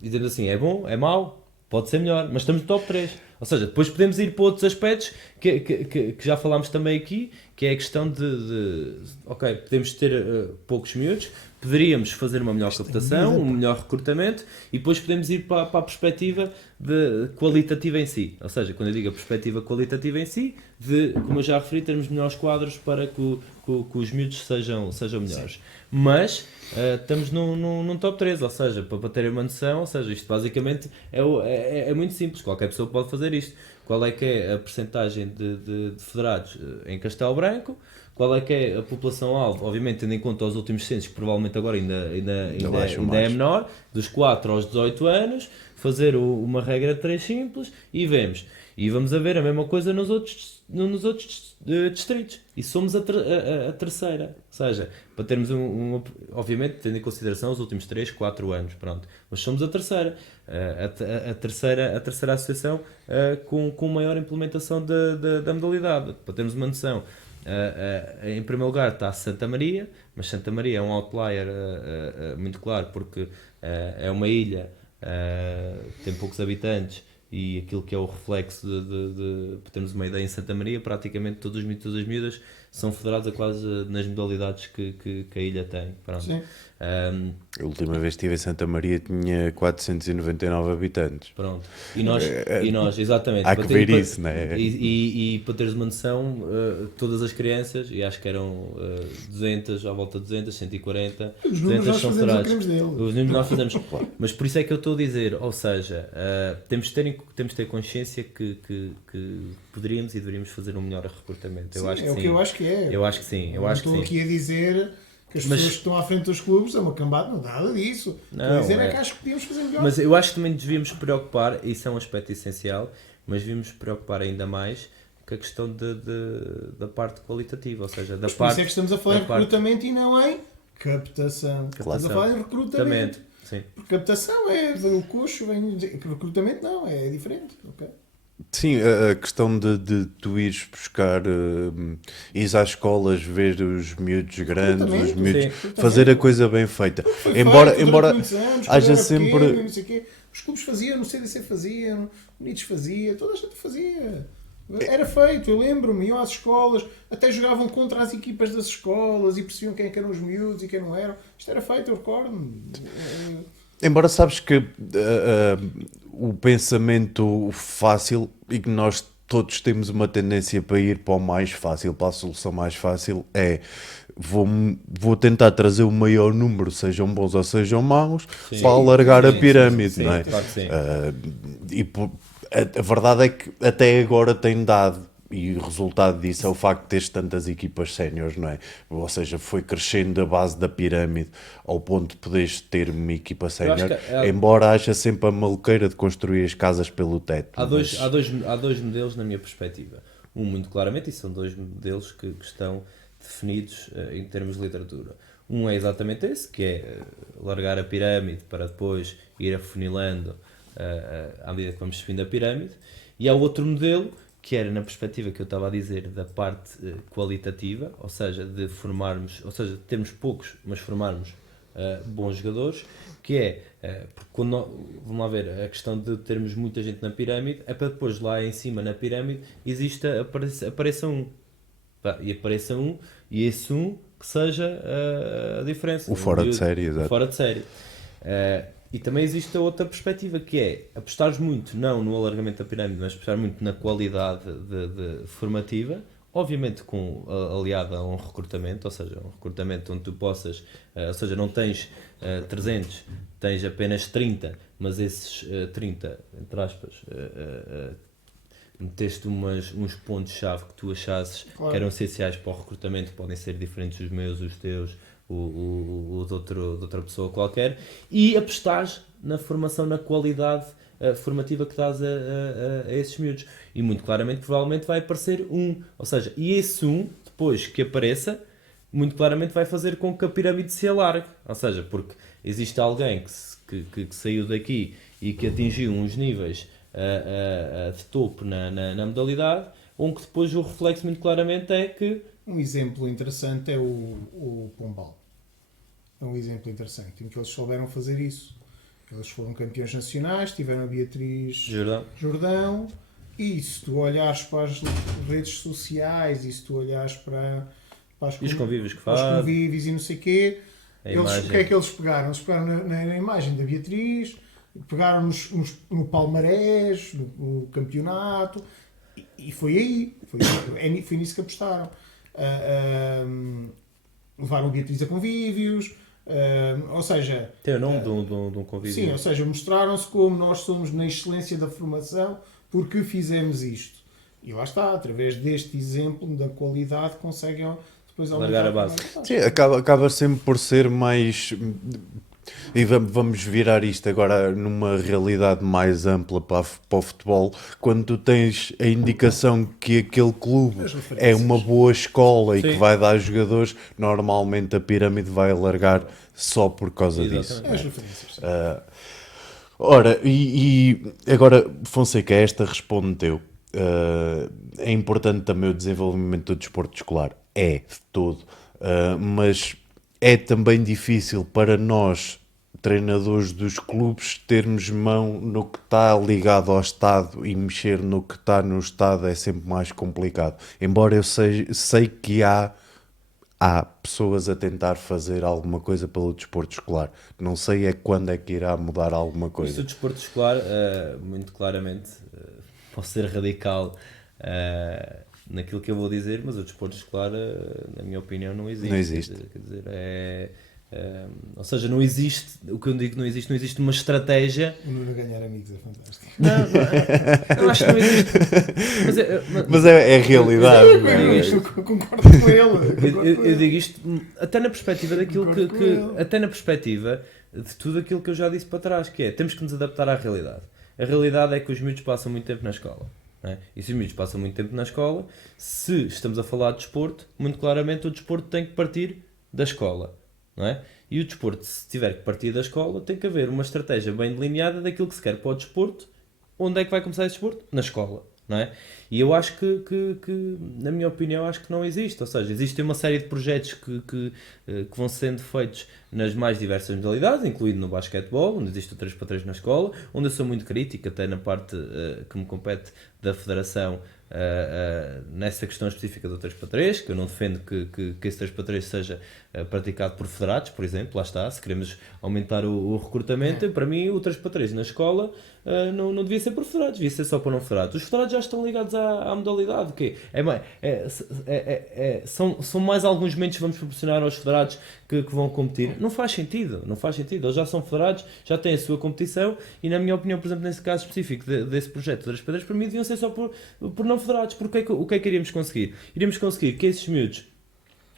Dizendo assim, é bom, é mau, pode ser melhor, mas estamos no top 3. Ou seja, depois podemos ir para outros aspectos que já falámos também aqui, que é a questão ok, podemos ter poucos miúdos, poderíamos fazer uma melhor captação, um melhor recrutamento, e depois podemos ir para a perspectiva qualitativa em si. Ou seja, quando eu digo a perspectiva qualitativa em si, como eu já referi, termos melhores quadros para que os miúdos sejam melhores. Sim. Mas estamos num top 3, ou seja, para terem uma noção, ou seja, isto basicamente é muito simples, qualquer pessoa pode fazer isto. Qual é que é a percentagem de federados em Castelo Branco, Qual é que é a população-alvo? Obviamente, tendo em conta os últimos censos, que provavelmente agora ainda baixam é mais. menor, dos 4 aos 18 anos, fazer uma regra de 3 simples e vemos. E vamos a ver a mesma coisa nos outros distritos. E somos a terceira. Ou seja, para termos obviamente, tendo em consideração os últimos 3, 4 anos, pronto. Mas somos a terceira. A terceira associação com maior implementação da modalidade. Para termos uma noção, em primeiro lugar está Santa Maria, mas Santa Maria é um outlier muito claro, porque é uma ilha, tem poucos habitantes, e aquilo que é o reflexo para termos uma ideia, em Santa Maria praticamente todos os miúdos das miúdas são federados a quase nas modalidades que a ilha tem. Pronto. Sim. A última vez que estive em Santa Maria tinha 499 habitantes. Pronto. E nós exatamente. Há que ver isso, não é? E para teres uma noção, todas as crianças, e acho que eram 200, à volta de 200, 140, Os números 200 nós são fazemos o que federados. queremos dele. Os números nós fazemos. Mas por isso é que eu estou a dizer, ou seja, temos de ter consciência que poderíamos e deveríamos fazer um melhor recrutamento. Eu Sim, acho que é o que eu acho que é. Eu acho que sim. Não estou aqui a dizer que as pessoas que estão à frente dos clubes é uma cambada, não nada disso. Estou a dizer que acho que podíamos fazer melhor. Mas eu acho que também devíamos preocupar, e isso é um aspecto essencial, mas devíamos preocupar ainda mais com a questão da parte qualitativa, ou seja, da Mas por parte... isso é que estamos a falar em recrutamento e não em captação. Estamos a falar em recrutamento. Sim. Porque captação vem o coxo, recrutamento não, é diferente. Okay? Sim, a questão de tu ires buscar, ires às escolas, ver os miúdos grandes, os miúdos, fazer a coisa bem feita. Embora haja sempre... Pequeno, não sei quê. Os clubes faziam, no CDC fazia, no Unidos fazia, toda a gente fazia. Era feito, eu lembro-me, iam às escolas, até jogavam contra as equipas das escolas e percebiam quem é que eram os miúdos e quem não eram. Isto era feito, eu recordo-me. Embora sabes que o pensamento fácil, e que nós todos temos uma tendência para ir para o mais fácil, para a solução mais fácil, vou tentar trazer o maior número, sejam bons ou sejam maus, para alargar a pirâmide, sim, não é? Claro que sim. A verdade é que até agora tem dado, e o resultado disso é o facto de teres tantas equipas séniores, não é? Ou seja, foi crescendo a base da pirâmide ao ponto de poderes ter uma equipa sénior, embora haja sempre a maluqueira de construir as casas pelo teto. Há dois modelos na minha perspectiva. Um muito claramente, e são dois modelos que estão definidos em termos de literatura. Um é exatamente esse, que é largar a pirâmide para depois ir afunilando à medida que vamos subindo a pirâmide. E há outro modelo, que era na perspectiva que eu estava a dizer da parte qualitativa, ou seja, de termos poucos, mas formarmos bons jogadores, que é, porque vamos lá ver, a questão de termos muita gente na pirâmide, é para depois lá em cima na pirâmide apareça um. E apareça um, e esse um que seja a diferença. O fora de série, exato. Fora de série. E também existe a outra perspectiva, que é apostares muito, não no alargamento da pirâmide, mas apostar muito na qualidade formativa, obviamente aliada a um recrutamento, ou seja, um recrutamento onde tu possas, ou seja, não tens 300, tens apenas 30, mas esses 30, entre aspas, meteste uns pontos-chave que tu achasses que eram essenciais para o recrutamento, podem ser diferentes dos meus, os teus, o de outra pessoa qualquer, e apostares na formação, na qualidade formativa que dás a esses miúdos. E muito claramente, provavelmente vai aparecer um. Ou seja, e esse um, depois que apareça, muito claramente vai fazer com que a pirâmide se alargue. Ou seja, porque existe alguém que saiu daqui e que atingiu uns níveis de topo na modalidade, onde depois o reflexo muito claramente é que... Um exemplo interessante é o Pombal. É um exemplo interessante em que eles souberam fazer isso. Eles foram campeões nacionais, tiveram a Beatriz Jordão, e se tu olhares para as redes sociais e se tu olhares para os convívios que faz, os convívios e não sei o quê, o que é que eles pegaram? Eles pegaram na imagem da Beatriz, pegaram no palmarés, no campeonato, e foi aí. Foi nisso que apostaram. Levaram a Beatriz a convívios, ou seja... Tem o nome de um convívio. Sim, ou seja, mostraram-se como nós somos na excelência da formação porque fizemos isto. E lá está, através deste exemplo da qualidade, conseguem depois Largar aumentar a base. também. Sim, acaba sempre por ser mais. E vamos virar isto agora numa realidade mais ampla para o futebol, quando tu tens a indicação que aquele clube As é referências. uma boa escola e que Sim. vai dar jogadores, normalmente a pirâmide vai alargar só por causa disso. Exatamente. As referências. Sim. Ora, e agora, Fonseca, esta responde teu. É importante também o desenvolvimento do desporto escolar. É, de todo. Mas é também difícil para nós, treinadores dos clubes, termos mão no que está ligado ao Estado e mexer no que está no Estado é sempre mais complicado. Embora eu sei que há pessoas a tentar fazer alguma coisa pelo desporto escolar. Não sei é quando é que irá mudar alguma Mas o coisa. desporto escolar, muito claramente, posso ser radical naquilo que eu vou dizer, mas o desporto escolar, na minha opinião, não existe. Não existe. Quer dizer, ou seja, não existe, o que eu digo não existe uma estratégia. O Nuno ganhar amigos é fantástico. Eu acho que não existe. Mas é a realidade. não é? Eu concordo com ele. Eu digo isto até na perspectiva daquilo Concordo com ele. até na perspectiva de tudo aquilo que eu já disse para trás, que é, temos que nos adaptar à realidade. A realidade é que os miúdos passam muito tempo na escola. Não é? E se os miúdos passam muito tempo na escola, se estamos a falar de desporto, muito claramente o desporto tem que partir da escola. Não é? E o desporto, se tiver que partir da escola, tem que haver uma estratégia bem delineada daquilo que se quer para o desporto. Onde é que vai começar esse desporto? Na escola. Não é? E eu acho que, na minha opinião, acho que não existe. Ou seja, existem uma série de projetos que vão sendo feitos nas mais diversas modalidades, incluindo no basquetebol, onde existe o 3x3 na escola, onde eu sou muito crítico, até na parte que me compete da federação, nessa questão específica do 3x3, que eu não defendo que esse 3x3 seja praticado por federados, por exemplo, lá está, se queremos aumentar o recrutamento, para mim o 3x3 na escola não devia ser por federados, devia ser só para não federados. Os federados já estão ligados à modalidade, que são mais alguns momentos que vamos proporcionar aos federados que vão competir. Não faz sentido, eles já são federados, já têm a sua competição e, na minha opinião, por exemplo, nesse caso específico desse projeto 3x3, para mim deviam ser só por não federados, porque o que é que iríamos conseguir? Iríamos conseguir que esses miúdos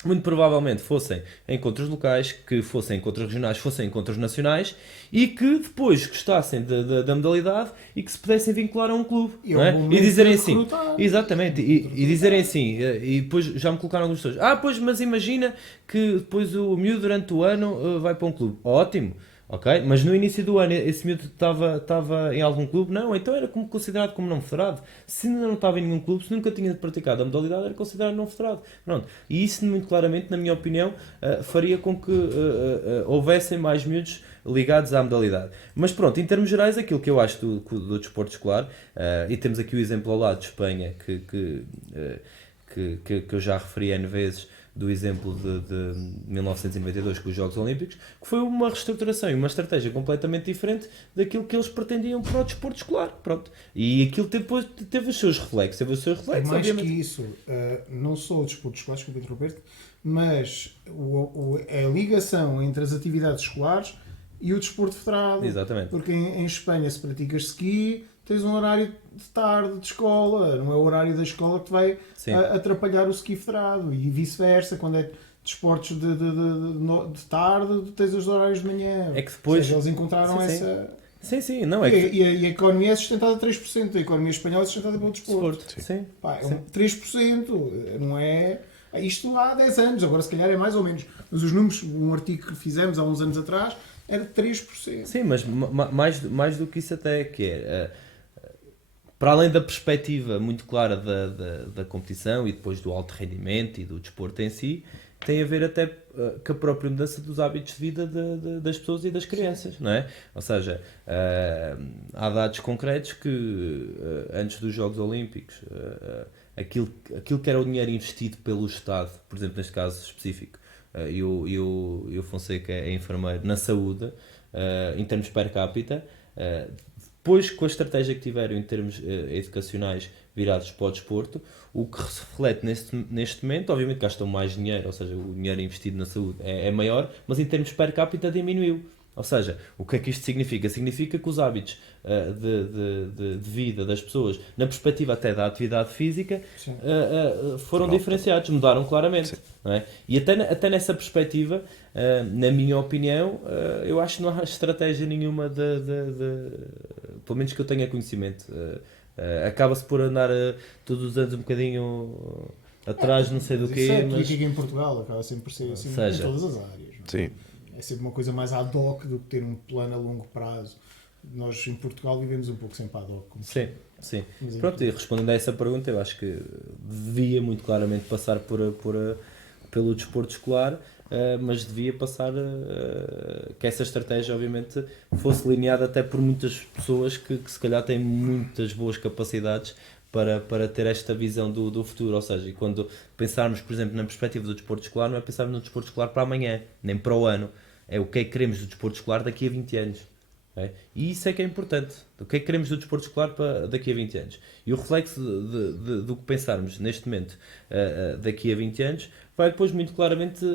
muito provavelmente fossem encontros locais, que fossem encontros regionais, fossem encontros nacionais e que depois gostassem da modalidade e que se pudessem vincular a um clube, E não é? é um momento E dizerem de assim, recrutar. exatamente, e dizerem assim, e depois já me colocaram algumas pessoas, pois, mas imagina que depois o miúdo durante o ano vai para um clube, ótimo. Ok? Mas no início do ano esse miúdo estava em algum clube? Não, então era considerado como não federado. Se ainda não estava em nenhum clube, se nunca tinha praticado a modalidade, era considerado não federado. Pronto. E isso, muito claramente, na minha opinião, faria com que houvessem mais miúdos ligados à modalidade. Mas pronto, em termos gerais, aquilo que eu acho do desporto escolar, e temos aqui o exemplo ao lado de Espanha, que eu já referi N vezes, do exemplo de 1992 com os Jogos Olímpicos, que foi uma reestruturação e uma estratégia completamente diferente daquilo que eles pretendiam para o desporto escolar. Pronto. E aquilo depois teve os seus reflexos. Mais Obviamente. que isso, não só o desporto escolar, desculpa interromper-te, mas a ligação entre as atividades escolares e o desporto federado. Exatamente. Porque em Espanha, se praticas ski, tens um horário de tarde de escola, não é o horário da escola que te vai atrapalhar o ski federado, e vice-versa. Quando é desportos de tarde, tens os horários de manhã. É que depois... Ou seja, eles encontraram Sim. essa... Sim, não é E a economia é sustentada a 3%, a economia espanhola é sustentada pelo desporto. Sim. Pá, 3%, não é... Isto há 10 anos, agora se calhar é mais ou menos. Mas os números, um artigo que fizemos há uns anos atrás, era de 3%. Sim, mas mais do que isso até, que é... para além da perspectiva muito clara da competição e depois do alto rendimento e do desporto em si, tem a ver até com a própria mudança dos hábitos de vida das pessoas e das crianças, não é? Ou seja, há dados concretos que antes dos Jogos Olímpicos, aquilo que era o dinheiro investido pelo Estado, por exemplo, neste caso específico, e o Fonseca é enfermeiro, na saúde, em termos per capita, depois com a estratégia que tiveram em termos educacionais virados para o desporto, o que se reflete neste momento, obviamente gastam mais dinheiro, ou seja, o dinheiro investido na saúde é maior, mas em termos per capita diminuiu. Ou seja, o que é que isto significa? Significa que os hábitos de vida das pessoas, na perspectiva até da atividade física, Sim. foram diferenciados, mudaram claramente. Não é? E até nessa perspectiva, na minha opinião, eu acho que não há estratégia nenhuma pelo menos que eu tenha conhecimento. Acaba-se por andar todos os anos um bocadinho atrás, não sei do Isso quê, é mas... política em Portugal, acaba sempre por ser assim seja, em todas as áreas. Não é? Sim. É sempre uma coisa mais ad hoc do que ter um plano a longo prazo. Nós em Portugal vivemos um pouco sempre ad hoc. Como Sim, sim. Mas, Pronto, e respondendo a essa pergunta, eu acho que devia muito claramente passar pelo desporto escolar, mas devia passar que essa estratégia, obviamente, fosse lineada até por muitas pessoas que se calhar têm muitas boas capacidades para ter esta visão do futuro. Ou seja, quando pensarmos, por exemplo, na perspectiva do desporto escolar, não é pensarmos no desporto escolar para amanhã, nem para o ano. É o que é que queremos do desporto escolar daqui a 20 anos. É? E isso é que é importante. O que é que queremos do desporto escolar para daqui a 20 anos? E o reflexo do que pensarmos neste momento daqui a 20 anos vai depois muito claramente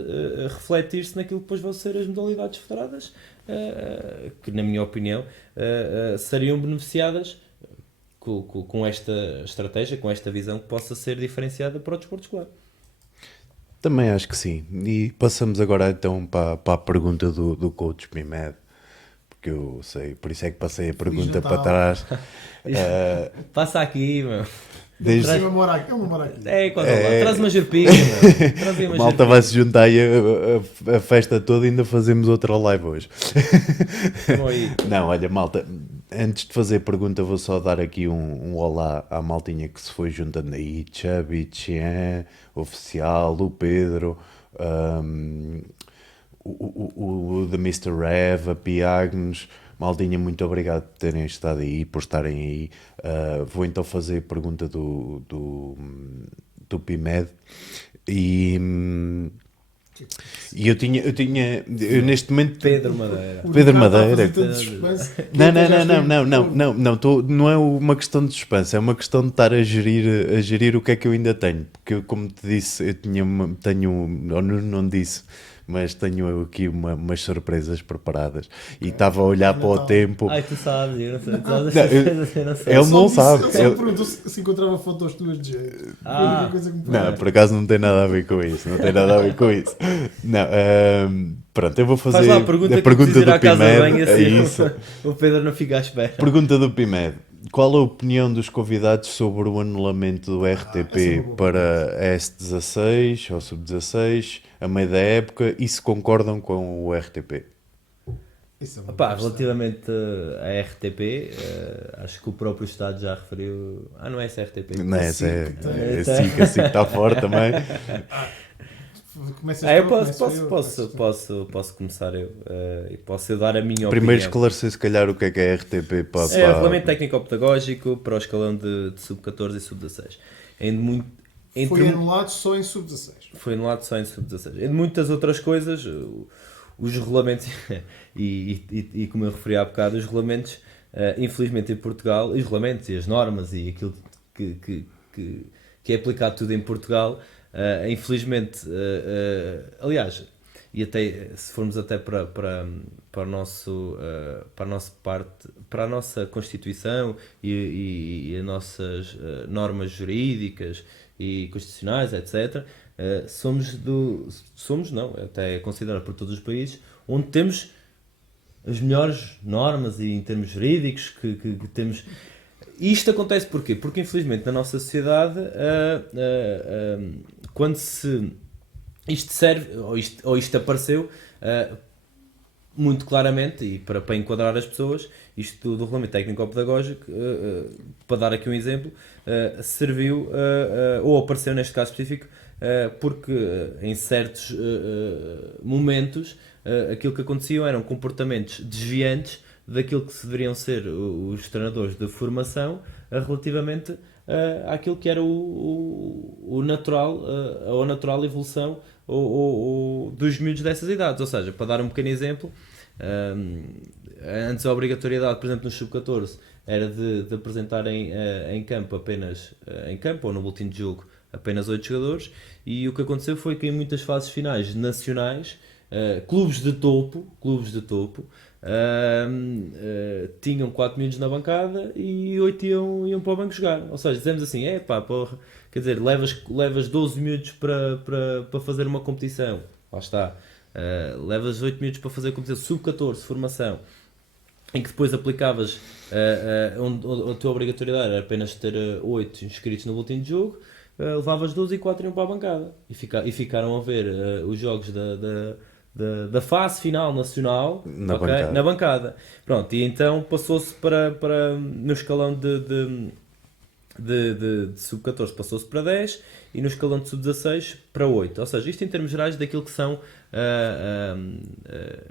refletir-se naquilo que depois vão ser as modalidades federadas, que na minha opinião seriam beneficiadas com esta estratégia, com esta visão que possa ser diferenciada para o desporto escolar. Também acho que sim. E passamos agora então para a pergunta do coach Mimed, porque eu sei, por isso é que passei a pergunta para trás. Passa aqui, meu. Desde... Ele mora aqui. Traz uma jurpinha, meu. Traz aí uma Malta vai se juntar aí a festa toda e ainda fazemos outra live hoje. Não, olha, malta, antes de fazer a pergunta vou só dar aqui um olá à maltinha que se foi juntando aí, Chubby, Tian, Oficial, o Pedro, o The Mr. Rev, a Piagnos. Maldinha, muito obrigado por terem estado aí, por estarem aí. Vou então fazer a pergunta do PIMED. E eu eu neste momento... Pedro Madeira. Não é uma questão de suspense, é uma questão de estar a gerir o que é que eu ainda tenho. Porque eu, como te disse, eu não disse, mas tenho aqui umas surpresas preparadas. E estava a olhar para o tempo. Ai, tu sabes, eu não sei. Ele não sabe. Ele perguntou se encontrava fotos tuas de jeito. Não, por acaso não tem nada a ver com isso. Não, pronto, eu vou fazer Faz lá a pergunta do PIMED. É isso. O Pedro não fica à espera. Pergunta do PIMED. Qual a opinião dos convidados sobre o anulamento do RTP para a S16 ou Sub-16 a meio da época e se concordam com o RTP? Relativamente à RTP, acho que o próprio Estado já referiu... não é essa RTP. Não é essa, é assim que está fora também. Posso começar eu e posso dar a minha opinião. Primeiro esclarecer se calhar o que é RTP para... É o Regulamento Técnico-Pedagógico para o escalão de Sub-14 e Sub-16. Foi anulado só em Sub-16. Foi anulado só em Sub-16. Entre muitas outras coisas, os regulamentos, e como eu referi há bocado, os regulamentos, infelizmente em Portugal, os regulamentos e as normas e aquilo que é aplicado tudo em Portugal, infelizmente, aliás, e até se formos até para a nossa Constituição e as nossas normas jurídicas e constitucionais, etc., até é considerado por todos os países, onde temos as melhores normas e em termos jurídicos que temos. E isto acontece porquê? Porque infelizmente na nossa sociedade quando isto serve, ou isto apareceu muito claramente, e para enquadrar as pessoas, isto do Regulamento Técnico-Pedagógico, para dar aqui um exemplo, serviu, ou apareceu neste caso específico, porque em certos momentos aquilo que aconteciam eram comportamentos desviantes daquilo que deveriam ser os treinadores de formação relativamente àquilo que era a natural evolução dos miúdos dessas idades. Ou seja, para dar um pequeno exemplo, antes a obrigatoriedade, por exemplo, no Sub-14 era de apresentarem em campo ou no boletim de jogo apenas 8 jogadores, e o que aconteceu foi que em muitas fases finais nacionais clubes de topo, tinham 4 miúdos na bancada e 8 iam para o banco jogar. Ou seja, dizemos assim, porra, quer dizer, levas 12 miúdos para fazer uma competição, lá está, levas 8 miúdos para fazer a competição, sub-14, formação, em que depois aplicavas, onde a tua obrigatoriedade era apenas ter 8 inscritos no boletim de jogo, levavas 12 e 4 iam para a bancada. E ficaram a ver os jogos da fase final nacional na bancada. Pronto, e então passou-se para no escalão de sub-14 passou-se para 10 e no escalão de sub-16 para 8. Ou seja, isto em termos gerais daquilo que são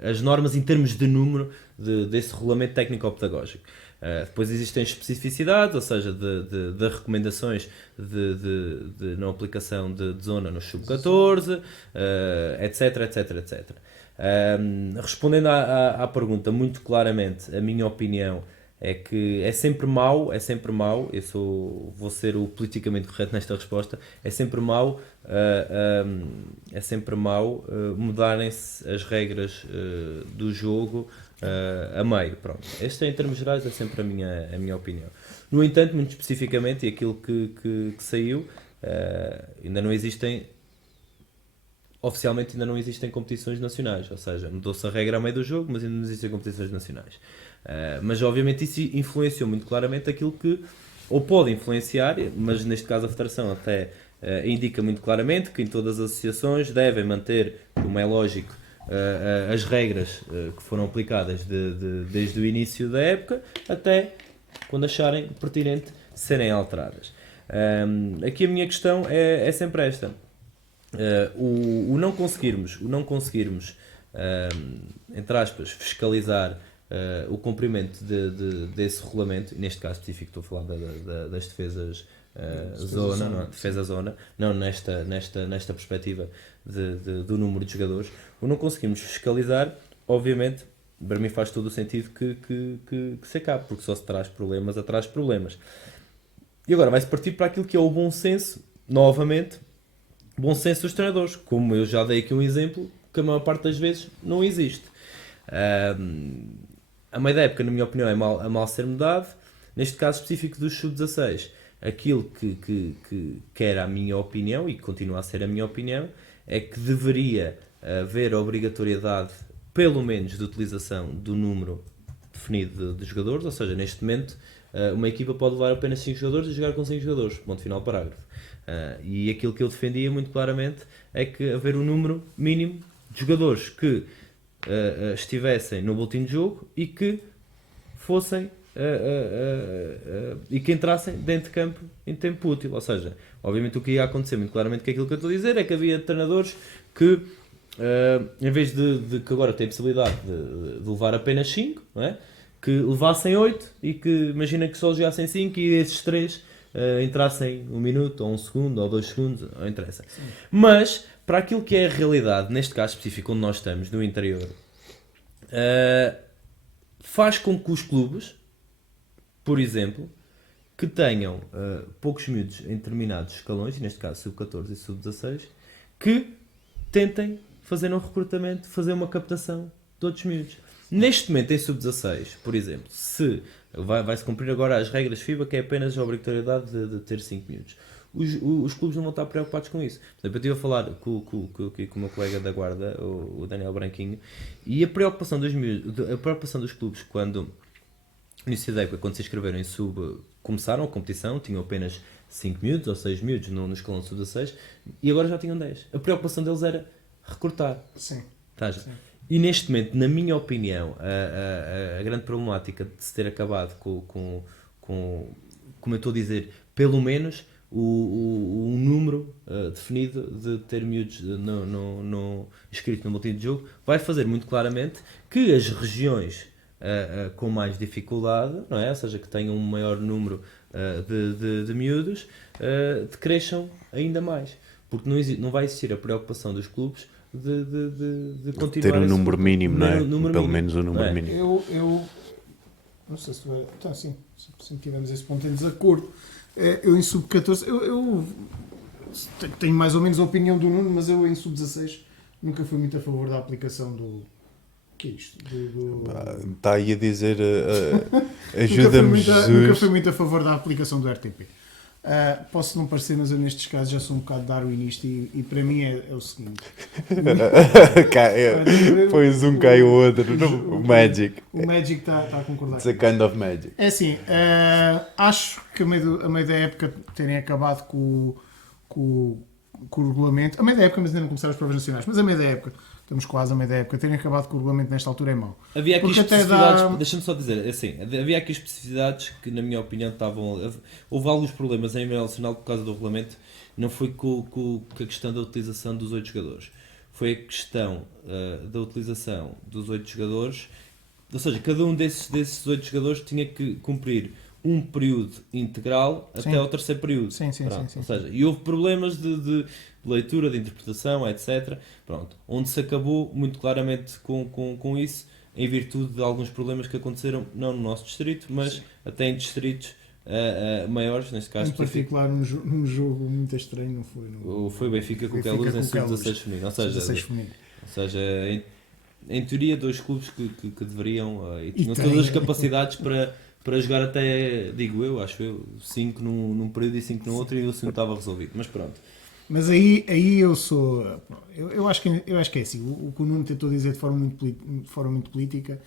as normas em termos de número desse regulamento técnico-pedagógico. Depois existem especificidades, ou seja, de recomendações de não aplicação de zona no sub-14, etc. Respondendo à pergunta muito claramente, a minha opinião é que é sempre mau, vou ser o politicamente correto nesta resposta, é sempre mau mudarem-se as regras do jogo a meio. Pronto. Este em termos gerais é sempre a minha opinião. No entanto, muito especificamente, e aquilo que saiu, oficialmente ainda não existem competições nacionais, ou seja, mudou-se a regra a meio do jogo, mas ainda não existem competições nacionais. Mas obviamente isso influenciou muito claramente aquilo que, ou pode influenciar, mas neste caso a Federação até indica muito claramente que em todas as associações devem manter, como é lógico, as regras que foram aplicadas desde o início da época até quando acharem pertinente serem alteradas. Aqui a minha questão é sempre esta. O não conseguirmos entre aspas, fiscalizar o cumprimento desse regulamento, e neste caso específico estou a falar das defesas defesa zona, não nesta perspectiva do número de jogadores, o não conseguimos fiscalizar, obviamente, para mim faz todo o sentido que se acabe, porque só se traz problemas atrás de problemas. E agora vai-se partir para aquilo que é o bom senso, novamente, bom senso dos treinadores, como eu já dei aqui um exemplo, que a maior parte das vezes não existe. A meio da época, na minha opinião, é mal ser mudado. Neste caso específico dos sub-16, aquilo que era a minha opinião, e que continua a ser a minha opinião, é que deveria haver a obrigatoriedade, pelo menos, de utilização do número definido de jogadores, ou seja, neste momento, uma equipa pode levar apenas 5 jogadores e jogar com 5 jogadores, ponto final, parágrafo. E aquilo que eu defendia muito claramente é que haver um número mínimo de jogadores que estivessem no boletim de jogo e que fossem e que entrassem dentro de campo em tempo útil. Ou seja, obviamente o que ia acontecer muito claramente, que aquilo que eu estou a dizer é que havia treinadores que em vez de que agora tem a possibilidade de levar apenas 5, não é? Que levassem 8 e que imagina que só jogassem 5 e esses 3 entrassem 1 minuto ou 1 segundo ou 2 segundos, não interessa. Sim. Mas para aquilo que é a realidade, neste caso específico onde nós estamos, no interior, faz com que os clubes, por exemplo, que tenham poucos miúdos em determinados escalões, e neste caso sub-14 e sub-16, que tentem fazer um recrutamento, fazer uma captação de outros miúdos. Neste momento, em sub-16, por exemplo, se vai-se cumprir agora as regras FIBA, que é apenas a obrigatoriedade de ter 5 miúdos. Os clubes não vão estar preocupados com isso. Por exemplo, eu estive a falar com o meu colega da guarda, o Daniel Branquinho, e a preocupação dos clubes quando, no início da época, quando se inscreveram em começaram a competição, tinham apenas 5 miúdos ou 6 miúdos no escalão sub-16 e agora já tinham 10. A preocupação deles era recrutar. Sim. Sim. E neste momento, na minha opinião, a grande problemática de se ter acabado com como eu estou a dizer, pelo menos o número definido de ter miúdos inscritos no boletim de jogo, vai fazer muito claramente que as regiões com mais dificuldade, não é? Ou seja, que tenham um maior número de miúdos, cresçam ainda mais. Porque não vai existir a preocupação dos clubes de continuar ter um número mínimo, não é? Pelo menos um número é. mínimo. Eu não sei se tu então, sim, sempre tivemos esse ponto em desacordo. Eu em sub-14 eu tenho mais ou menos a opinião do Nuno, mas eu em sub-16 nunca fui muito a favor da aplicação do... O que é isto? Está aí a dizer Nunca ajuda-me nunca Jesus. fui muito a favor da aplicação do RTP. Posso não parecer, mas eu nestes casos já sou um bocado darwinista e para mim é o seguinte. Pões um cai o outro. O Magic. O Magic está a concordar. It's a kind of magic. É assim, acho que a meio da época terem acabado com o regulamento, a meio da época, mas ainda não começaram as provas nacionais, mas a meio da época, estamos quase a meio da época, terem acabado com o regulamento nesta altura é mau. Havia aqui Porque até especificidades, dá- deixa-me só dizer, assim, havia aqui especificidades que, na minha opinião, houve alguns problemas em nível nacional por causa do regulamento, não foi com a questão da utilização dos 8 jogadores, foi a questão da utilização dos 8 jogadores, ou seja, cada um desses 8 jogadores tinha que cumprir um período integral Sim. até ao terceiro período. Sim, sim, Pronto. sim. Ou seja, e houve problemas de leitura, de interpretação, etc. Pronto. Onde se acabou muito claramente com isso, em virtude de alguns problemas que aconteceram, não no nosso distrito, mas até em distritos maiores, neste caso Em particular num jogo muito estranho, não foi? foi o Benfica com o Benfica Queluz com em o Queluz. sub-16 feminino. Ou seja, 16 feminino. em teoria, dois clubes que deveriam e tinham têm. todas as capacidades para jogar até, digo eu, acho eu, 5 num período e 5 no outro, e o assunto estava resolvido. Mas pronto. Mas aí eu sou. Eu acho que é assim. O que o Nuno tentou dizer de forma muito política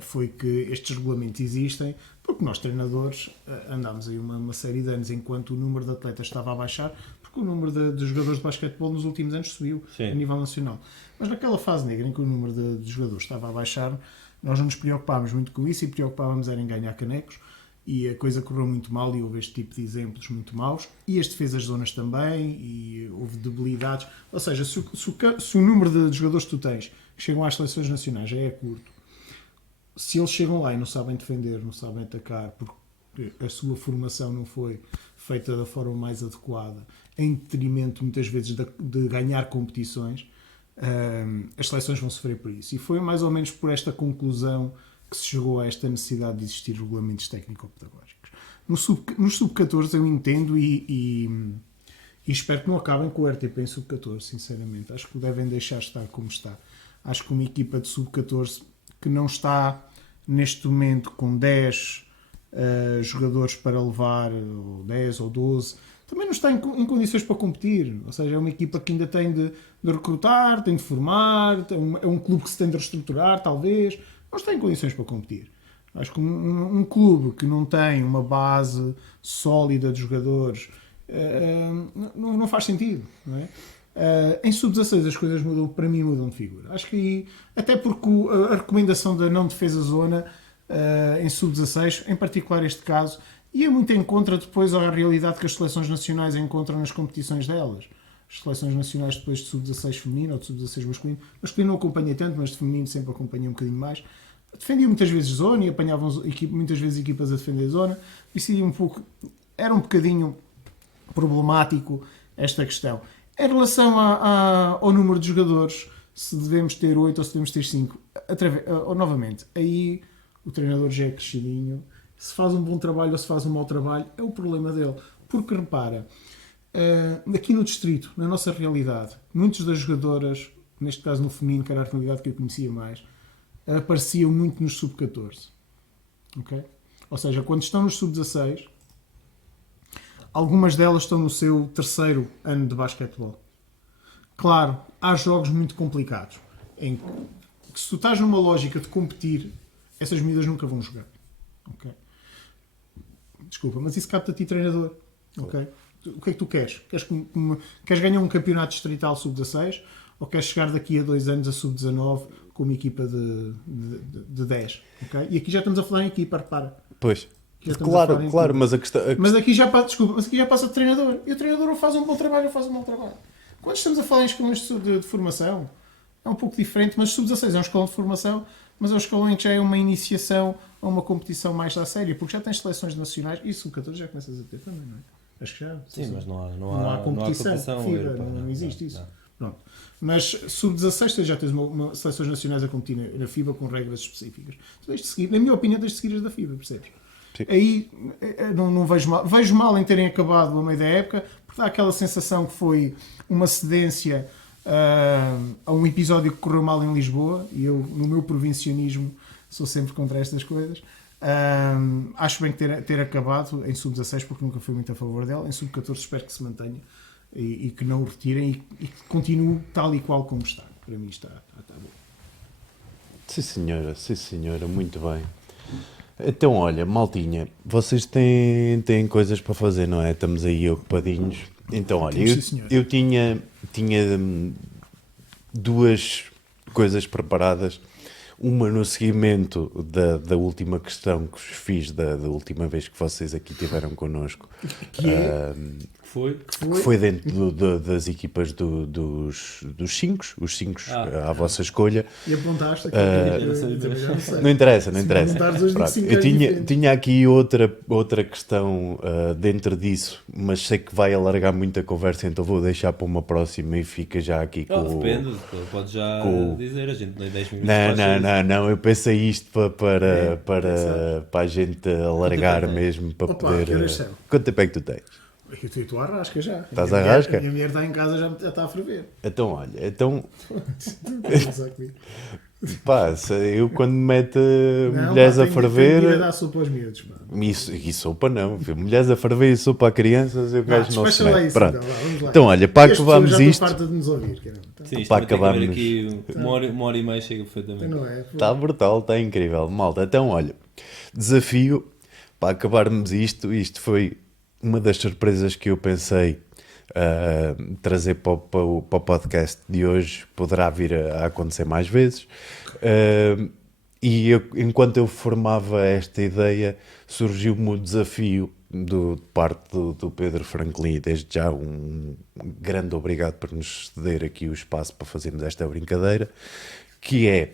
foi que estes regulamentos existem porque nós, treinadores, andámos aí uma série de anos enquanto o número de atletas estava a baixar, porque o número de jogadores de basquetebol nos últimos anos subiu. Sim. A nível nacional. Mas naquela fase negra em que o número de jogadores estava a baixar, nós não nos preocupávamos muito com isso e preocupávamos era em ganhar canecos. E a coisa correu muito mal e houve este tipo de exemplos muito maus. E as defesas de zonas também, e houve debilidades. Ou seja, se o número de jogadores que tu tens que chegam às seleções nacionais já é curto, se eles chegam lá e não sabem defender, não sabem atacar, porque a sua formação não foi feita da forma mais adequada, em detrimento muitas vezes de ganhar competições, as seleções vão sofrer por isso. E foi mais ou menos por esta conclusão que se chegou a esta necessidade de existir regulamentos técnico-pedagógicos. Nos sub-14 eu entendo e espero que não acabem com o RTP em sub-14, sinceramente. Acho que o devem deixar estar como está. Acho que uma equipa de sub-14 que não está neste momento com 10 jogadores para levar, ou 10 ou 12, também não está em condições para competir. Ou seja, é uma equipa que ainda tem de recrutar, tem de formar, é um clube que se tem de reestruturar, talvez. Não está em condições para competir. Acho que um clube que não tem uma base sólida de jogadores não faz sentido. Não é? Em sub-16 as coisas mudam, para mim mudam de figura. Acho que até porque a recomendação da não defesa zona em sub-16, em particular este caso, ia muito em contra depois à realidade que as seleções nacionais encontram nas competições delas. As seleções nacionais depois de sub-16 feminino ou de sub-16 masculino. Masculino não acompanha tanto, mas de feminino sempre acompanha um bocadinho mais. Defendiam muitas vezes zona e apanhavam muitas vezes equipas a defender zona. Isso era um bocadinho problemático esta questão. Em relação ao número de jogadores, se devemos ter 8 ou se devemos ter 5, novamente, aí o treinador já é crescidinho. Se faz um bom trabalho ou se faz um mau trabalho, é o problema dele. Porque repara, aqui no distrito, na nossa realidade, muitas das jogadoras, neste caso no feminino, que era a realidade que eu conhecia mais, apareciam muito nos sub-14. Okay? Ou seja, quando estão nos sub-16, algumas delas estão no seu terceiro ano de basquetebol. Claro, há jogos muito complicados, em que se tu estás numa lógica de competir, essas miúdas nunca vão jogar. Okay? Desculpa, mas isso capta a ti, treinador. Okay? O que é que tu queres? Queres ganhar um campeonato distrital sub-16 ou queres chegar daqui a 2 anos a sub-19 com uma equipa de 10? Okay? E aqui já estamos a falar em equipa, repara. Pois. Claro, mas a questão... Mas aqui já passa de treinador. E o treinador ou faz um bom trabalho ou faz um mau trabalho. Quando estamos a falar em escalões de formação, é um pouco diferente, mas sub-16 é um escalão de formação, mas é um escalão em que já é uma iniciação a uma competição mais à séria, porque já tens seleções nacionais e sub-14 já começas a ter também, não é? Acho que já. Sim, mas não há competição. FIBA, europeia, não existe isso. Pronto. Mas sub-16 já tens seleções nacionais a competir na FIBA com regras específicas. Tu tens de seguir, na minha opinião, tens de seguir as da FIBA, percebes? Sim. Aí não vejo mal. Vejo mal em terem acabado a meio da época, porque dá aquela sensação que foi uma cedência a um episódio que correu mal em Lisboa, e eu, no meu provincianismo, sou sempre contra estas coisas. Acho bem que ter acabado em sub-16, porque nunca fui muito a favor dela. Em sub-14 espero que se mantenha e que não o retirem e que continue tal e qual como está. Para mim está bom. Sim senhora, muito bem. Então olha, maltinha, vocês têm coisas para fazer, não é? Estamos aí ocupadinhos. Então olha, eu tinha duas coisas preparadas. Uma no seguimento da última questão que vos fiz da última vez que vocês aqui estiveram connosco. Que foi dentro das equipas dos 5, os 5 à vossa escolha. E apontaste aqui. Não interessa. Pronto, Eu tinha aqui outra questão dentro disso, mas sei que vai alargar muito a conversa, então vou deixar para uma próxima e fica já aqui com... Depende, pode já dizer, a gente não é 10 minutos. Não, eu pensei isto para a gente alargar mesmo, para poder... Quanto tempo é que tu tens? Eu estou à rasca já. Estás à rasca? A minha mulher está em casa, já está a ferver. Então, olha, pá, eu quando meto mulheres a ferver... Tem que dar sopa aos miúdos, mano. E sopa não, mulheres a ferver e sopa a crianças, eu gajo não se mete. Pronto. Vamos lá. Então, olha, para acabarmos isto... Farta de nos ouvir, Sim, isto para vai ter que acabarmos... haver aqui uma hora e mais chega perfeitamente. Não é? Está brutal, está incrível, malta. Então, olha, desafio para acabarmos isto foi uma das surpresas que eu pensei trazer para o podcast de hoje. Poderá vir a acontecer mais vezes. E enquanto eu formava esta ideia, surgiu-me o desafio de parte do Pedro Franklin. Desde já um grande obrigado por nos ceder aqui o espaço para fazermos esta brincadeira, que é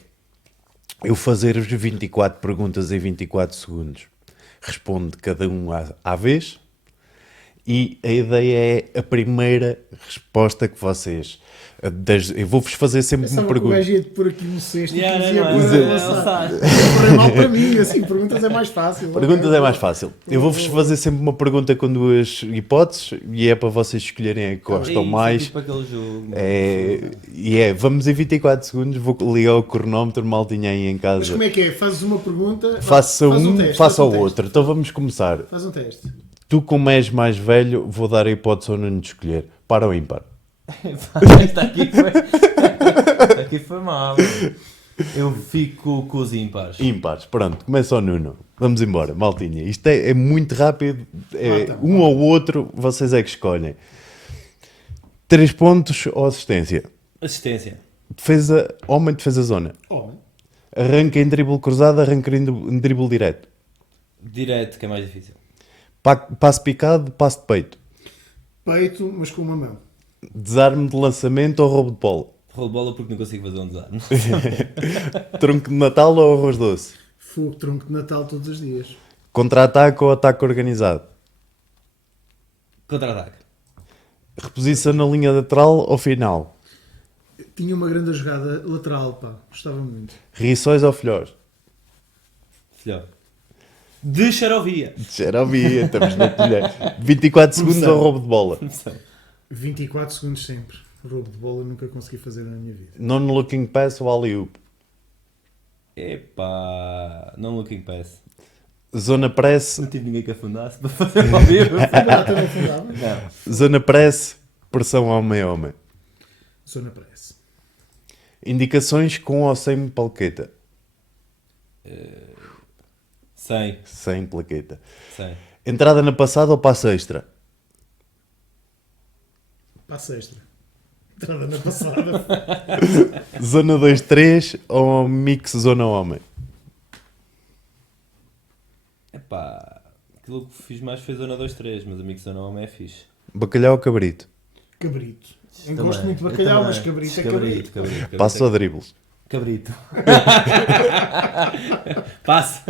eu fazer-vos 24 perguntas em 24 segundos. Responde cada um à vez. E a ideia é a primeira resposta que vocês... Eu vou-vos fazer sempre uma pergunta. Eu ia por aqui um cesto e não, mal para mim, assim, perguntas é mais fácil. Perguntas é mais fácil. Eu vou-vos fazer sempre uma pergunta com duas hipóteses e é para vocês escolherem a que gostam mais. Tipo aquele jogo. Vamos em 24 segundos, vou ligar o cronómetro, mal tinha aí em casa. Mas como é que é? Fazes uma pergunta... Faça faça o outro. Então vamos começar. Faz um teste. Tu, como és mais velho, vou dar a hipótese ao Nuno de escolher. Para ou ímpar? Esta aqui foi mal. Eu fico com os ímpares. Ímpares, pronto, começa o Nuno. Vamos embora, maltinha. Isto é muito rápido. Um ou outro, vocês é que escolhem. 3 pontos ou assistência? Assistência. Defesa, homem, defesa zona. Homem. Arranca em drible cruzado, arranca em drible direto. Direto, que é mais difícil. Passe picado, passe de peito. Peito, mas com uma mão. Desarme de lançamento ou roubo de bola? Roubo de bola porque não consigo fazer um desarme. Tronco de Natal ou arroz doce? Fogo, tronco de Natal todos os dias. Contra-ataque ou ataque organizado? Contra-ataque. Reposição na linha lateral ou final? Tinha uma grande jogada lateral, pá. Gostava muito. Riçóis ou filhós? Filhó. De Xarovia. Xarovia, estamos na colher. 24 segundos ou roubo de bola? Não sei. 24 segundos sempre. Roubo de bola nunca consegui fazer na minha vida. Non-looking pass ou alley-oop? Epá, não looking pass. Zona press? Não tive ninguém que afundasse para fazer ao vivo. Também fundava. Não. Zona press, pressão homem-homem. Zona press. Indicações com ou sem plaqueta? Sem plaqueta. Sem. Entrada na passada ou passo extra? Passo extra. Entrada na passada. Zona 2-3 ou mix zona homem? Epá, aquilo que fiz mais foi zona 2-3, mas a mix zona homem é fixe. Bacalhau ou cabrito? Cabrito. Eu gosto muito de bacalhau, mas cabrito é cabrito. Passo ou dribles? Cabrito. Passo.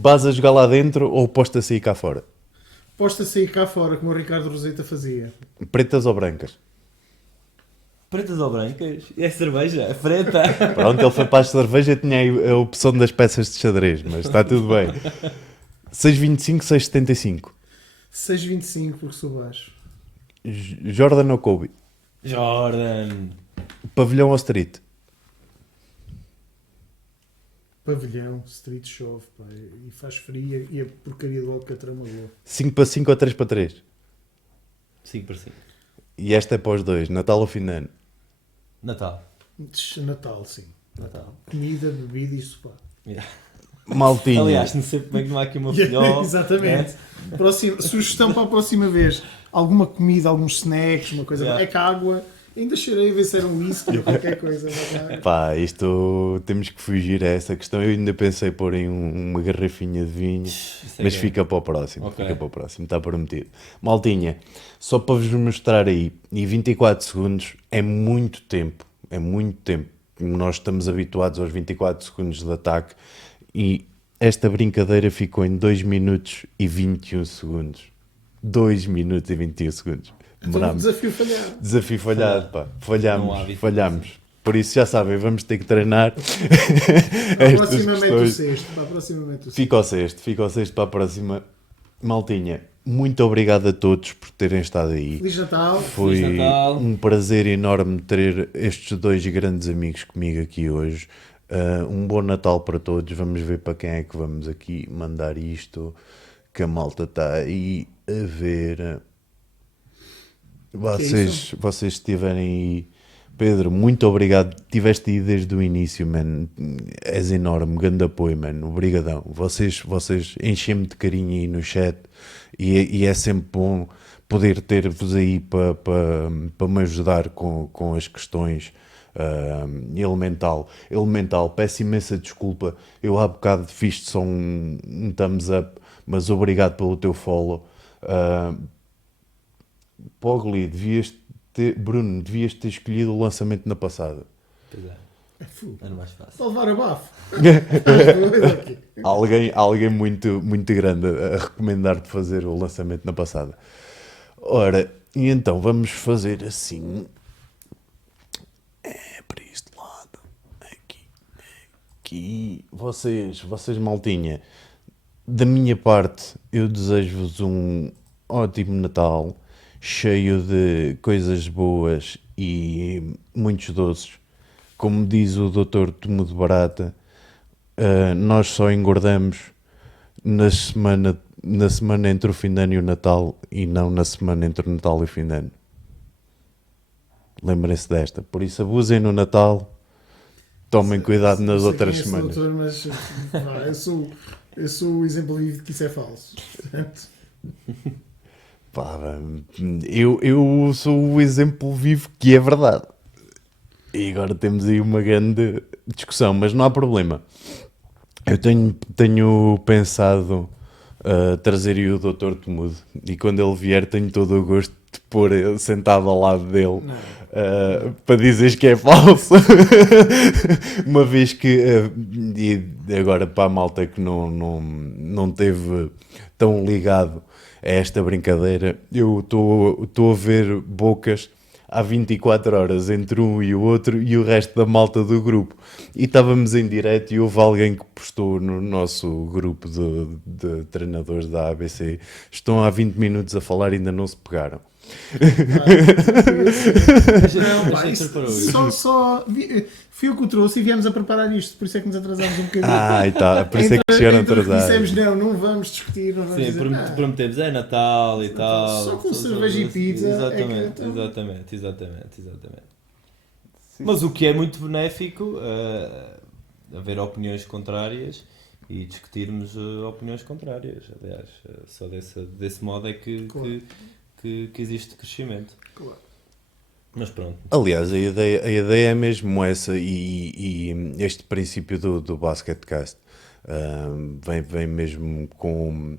Vas a jogar lá dentro ou posto a sair cá fora? Posto a sair cá fora, como o Ricardo Roseta fazia. Pretas ou brancas? Pretas ou brancas? É cerveja? Preta. Pronto, ele foi para a cerveja e tinha aí a opção das peças de xadrez, mas está tudo bem. 6,25, 6,75. 6,25 porque sou baixo. Jordan ou Kobe? Jordan! Pavilhão ou street? Pavilhão, street chove, pá, e faz frio e a porcaria do Alcatrão magoa. 5 para 5 ou 3 para 3? 5 para 5. E esta é para os dois, Natal ou fim de ano? Natal. Natal, sim. Natal. Comida, bebida e sofá. Yeah. Maltinha. Aliás, não sei bem que não há aqui uma filhol. Exatamente. né? Sugestão para a próxima vez. Alguma comida, alguns snacks, uma coisa. Yeah. É que a água. Ainda cheirei a ver se era um whisky ou qualquer coisa. Mas, Pá, isto temos que fugir a essa questão. Eu ainda pensei pôr em uma garrafinha de vinho, Isso é mas que é. fica para o próximo. Ok. Fica para o próximo, está prometido. Maltinha, só para vos mostrar aí, e 24 segundos é muito tempo. É muito tempo. Nós estamos habituados aos 24 segundos de ataque e esta brincadeira ficou em 2 minutos e 21 segundos. 2 minutos e 21 segundos. então, Demorámos. desafio falhado. Desafio falhado, pá. Não há Falhámos, vídeo. falhámos. Por isso já sabem, vamos ter que treinar Para estas aproximadamente o questões. sexto. Para aproximadamente o sexto. Fica ao sexto para a próxima. Maltinha, muito obrigado a todos por terem estado aí. Feliz Natal. Foi Feliz Natal. um prazer enorme ter estes dois grandes amigos comigo aqui hoje. Um bom Natal para todos. Vamos ver para quem é que vamos aqui mandar isto. Que a malta está aí a ver. Vocês estiverem aí. Pedro, muito obrigado. Tiveste aí desde o início, mano. És enorme, grande apoio, mano. Obrigadão. Vocês enchem-me de carinho aí no chat e é sempre bom poder ter-vos aí para me ajudar com as questões. Elemental, peço imensa desculpa. Eu há bocado fiz só um thumbs up, mas obrigado pelo teu follow. Pogli, Bruno, devias ter escolhido o lançamento na passada. Pois é. Era mais fácil. Para levar a bafo. Alguém muito, muito grande a recomendar-te fazer o lançamento na passada. Ora, e então vamos fazer assim. É para este lado. Aqui. Vocês maltinha, da minha parte, eu desejo-vos um ótimo Natal, cheio de coisas boas e muitos doces. Como diz o Dr. Tumo de Barata, nós só engordamos na semana entre o fim de ano e o Natal e não na semana entre o Natal e o fim de ano. Lembrem-se desta. Por isso abusem no Natal, tomem cuidado nas outras semanas. Doutor, mas eu sou o exemplo vivo de que isso é falso. Portanto, Pá, eu sou o exemplo vivo que é verdade. E agora temos aí uma grande discussão, mas não há problema. Eu tenho pensado trazer aí o Dr. Temudo e quando ele vier tenho todo o gosto de pôr ele sentado ao lado dele para dizeres que é falso. Uma vez que, e agora para a malta que não teve tão ligado a esta brincadeira, eu estou a ver bocas há 24 horas entre um e o outro e o resto da malta do grupo. E estávamos em direto e houve alguém que postou no nosso grupo de treinadores da ABC: estão há 20 minutos a falar e ainda não se pegaram. não, pá, Deixa eu fui eu que o trouxe e viemos a preparar isto, por isso é que nos atrasámos um bocadinho. E tá, por isso é que chegaram atrasados. Dissemos não vamos discutir, não vamos Sim, dizer nada. prometemos, é Natal e tal. Só com cerveja e pizza é que Exatamente, então- exatamente. Mas o que é muito benéfico, haver opiniões contrárias e discutirmos opiniões contrárias. Aliás, só desse modo é que existe crescimento. Claro. Mas pronto. Aliás, a ideia é mesmo essa e este princípio do Basketcast vem mesmo com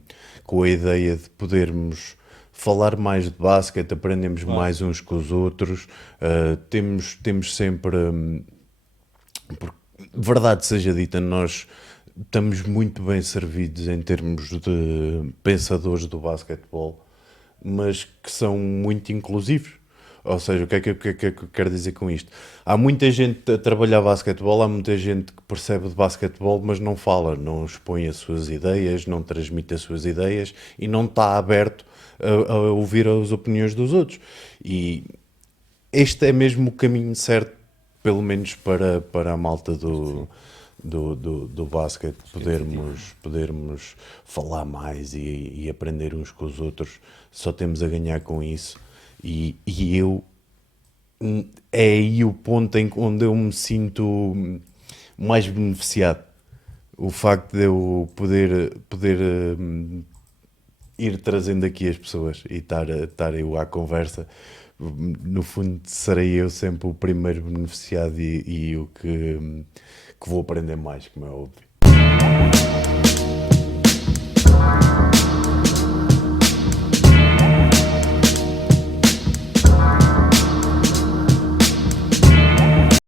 a ideia de podermos falar mais de basquete, aprendemos mais uns com os outros, temos sempre, verdade seja dita, nós estamos muito bem servidos em termos de pensadores do basquetebol, mas que são muito inclusivos. Ou seja, o que é que eu quero dizer com isto? Há muita gente a trabalhar basquetebol, há muita gente que percebe de basquetebol, mas não fala, não expõe as suas ideias, não transmite as suas ideias e não está aberto a ouvir as opiniões dos outros. E este é mesmo o caminho certo, pelo menos para a malta do basquete, podermos falar mais e aprender uns com os outros. Só temos a ganhar com isso. E é aí o ponto onde eu me sinto mais beneficiado. O facto de eu poder ir trazendo aqui as pessoas e estar eu à conversa. No fundo, serei eu sempre o primeiro beneficiado e o que vou aprender mais, como é óbvio.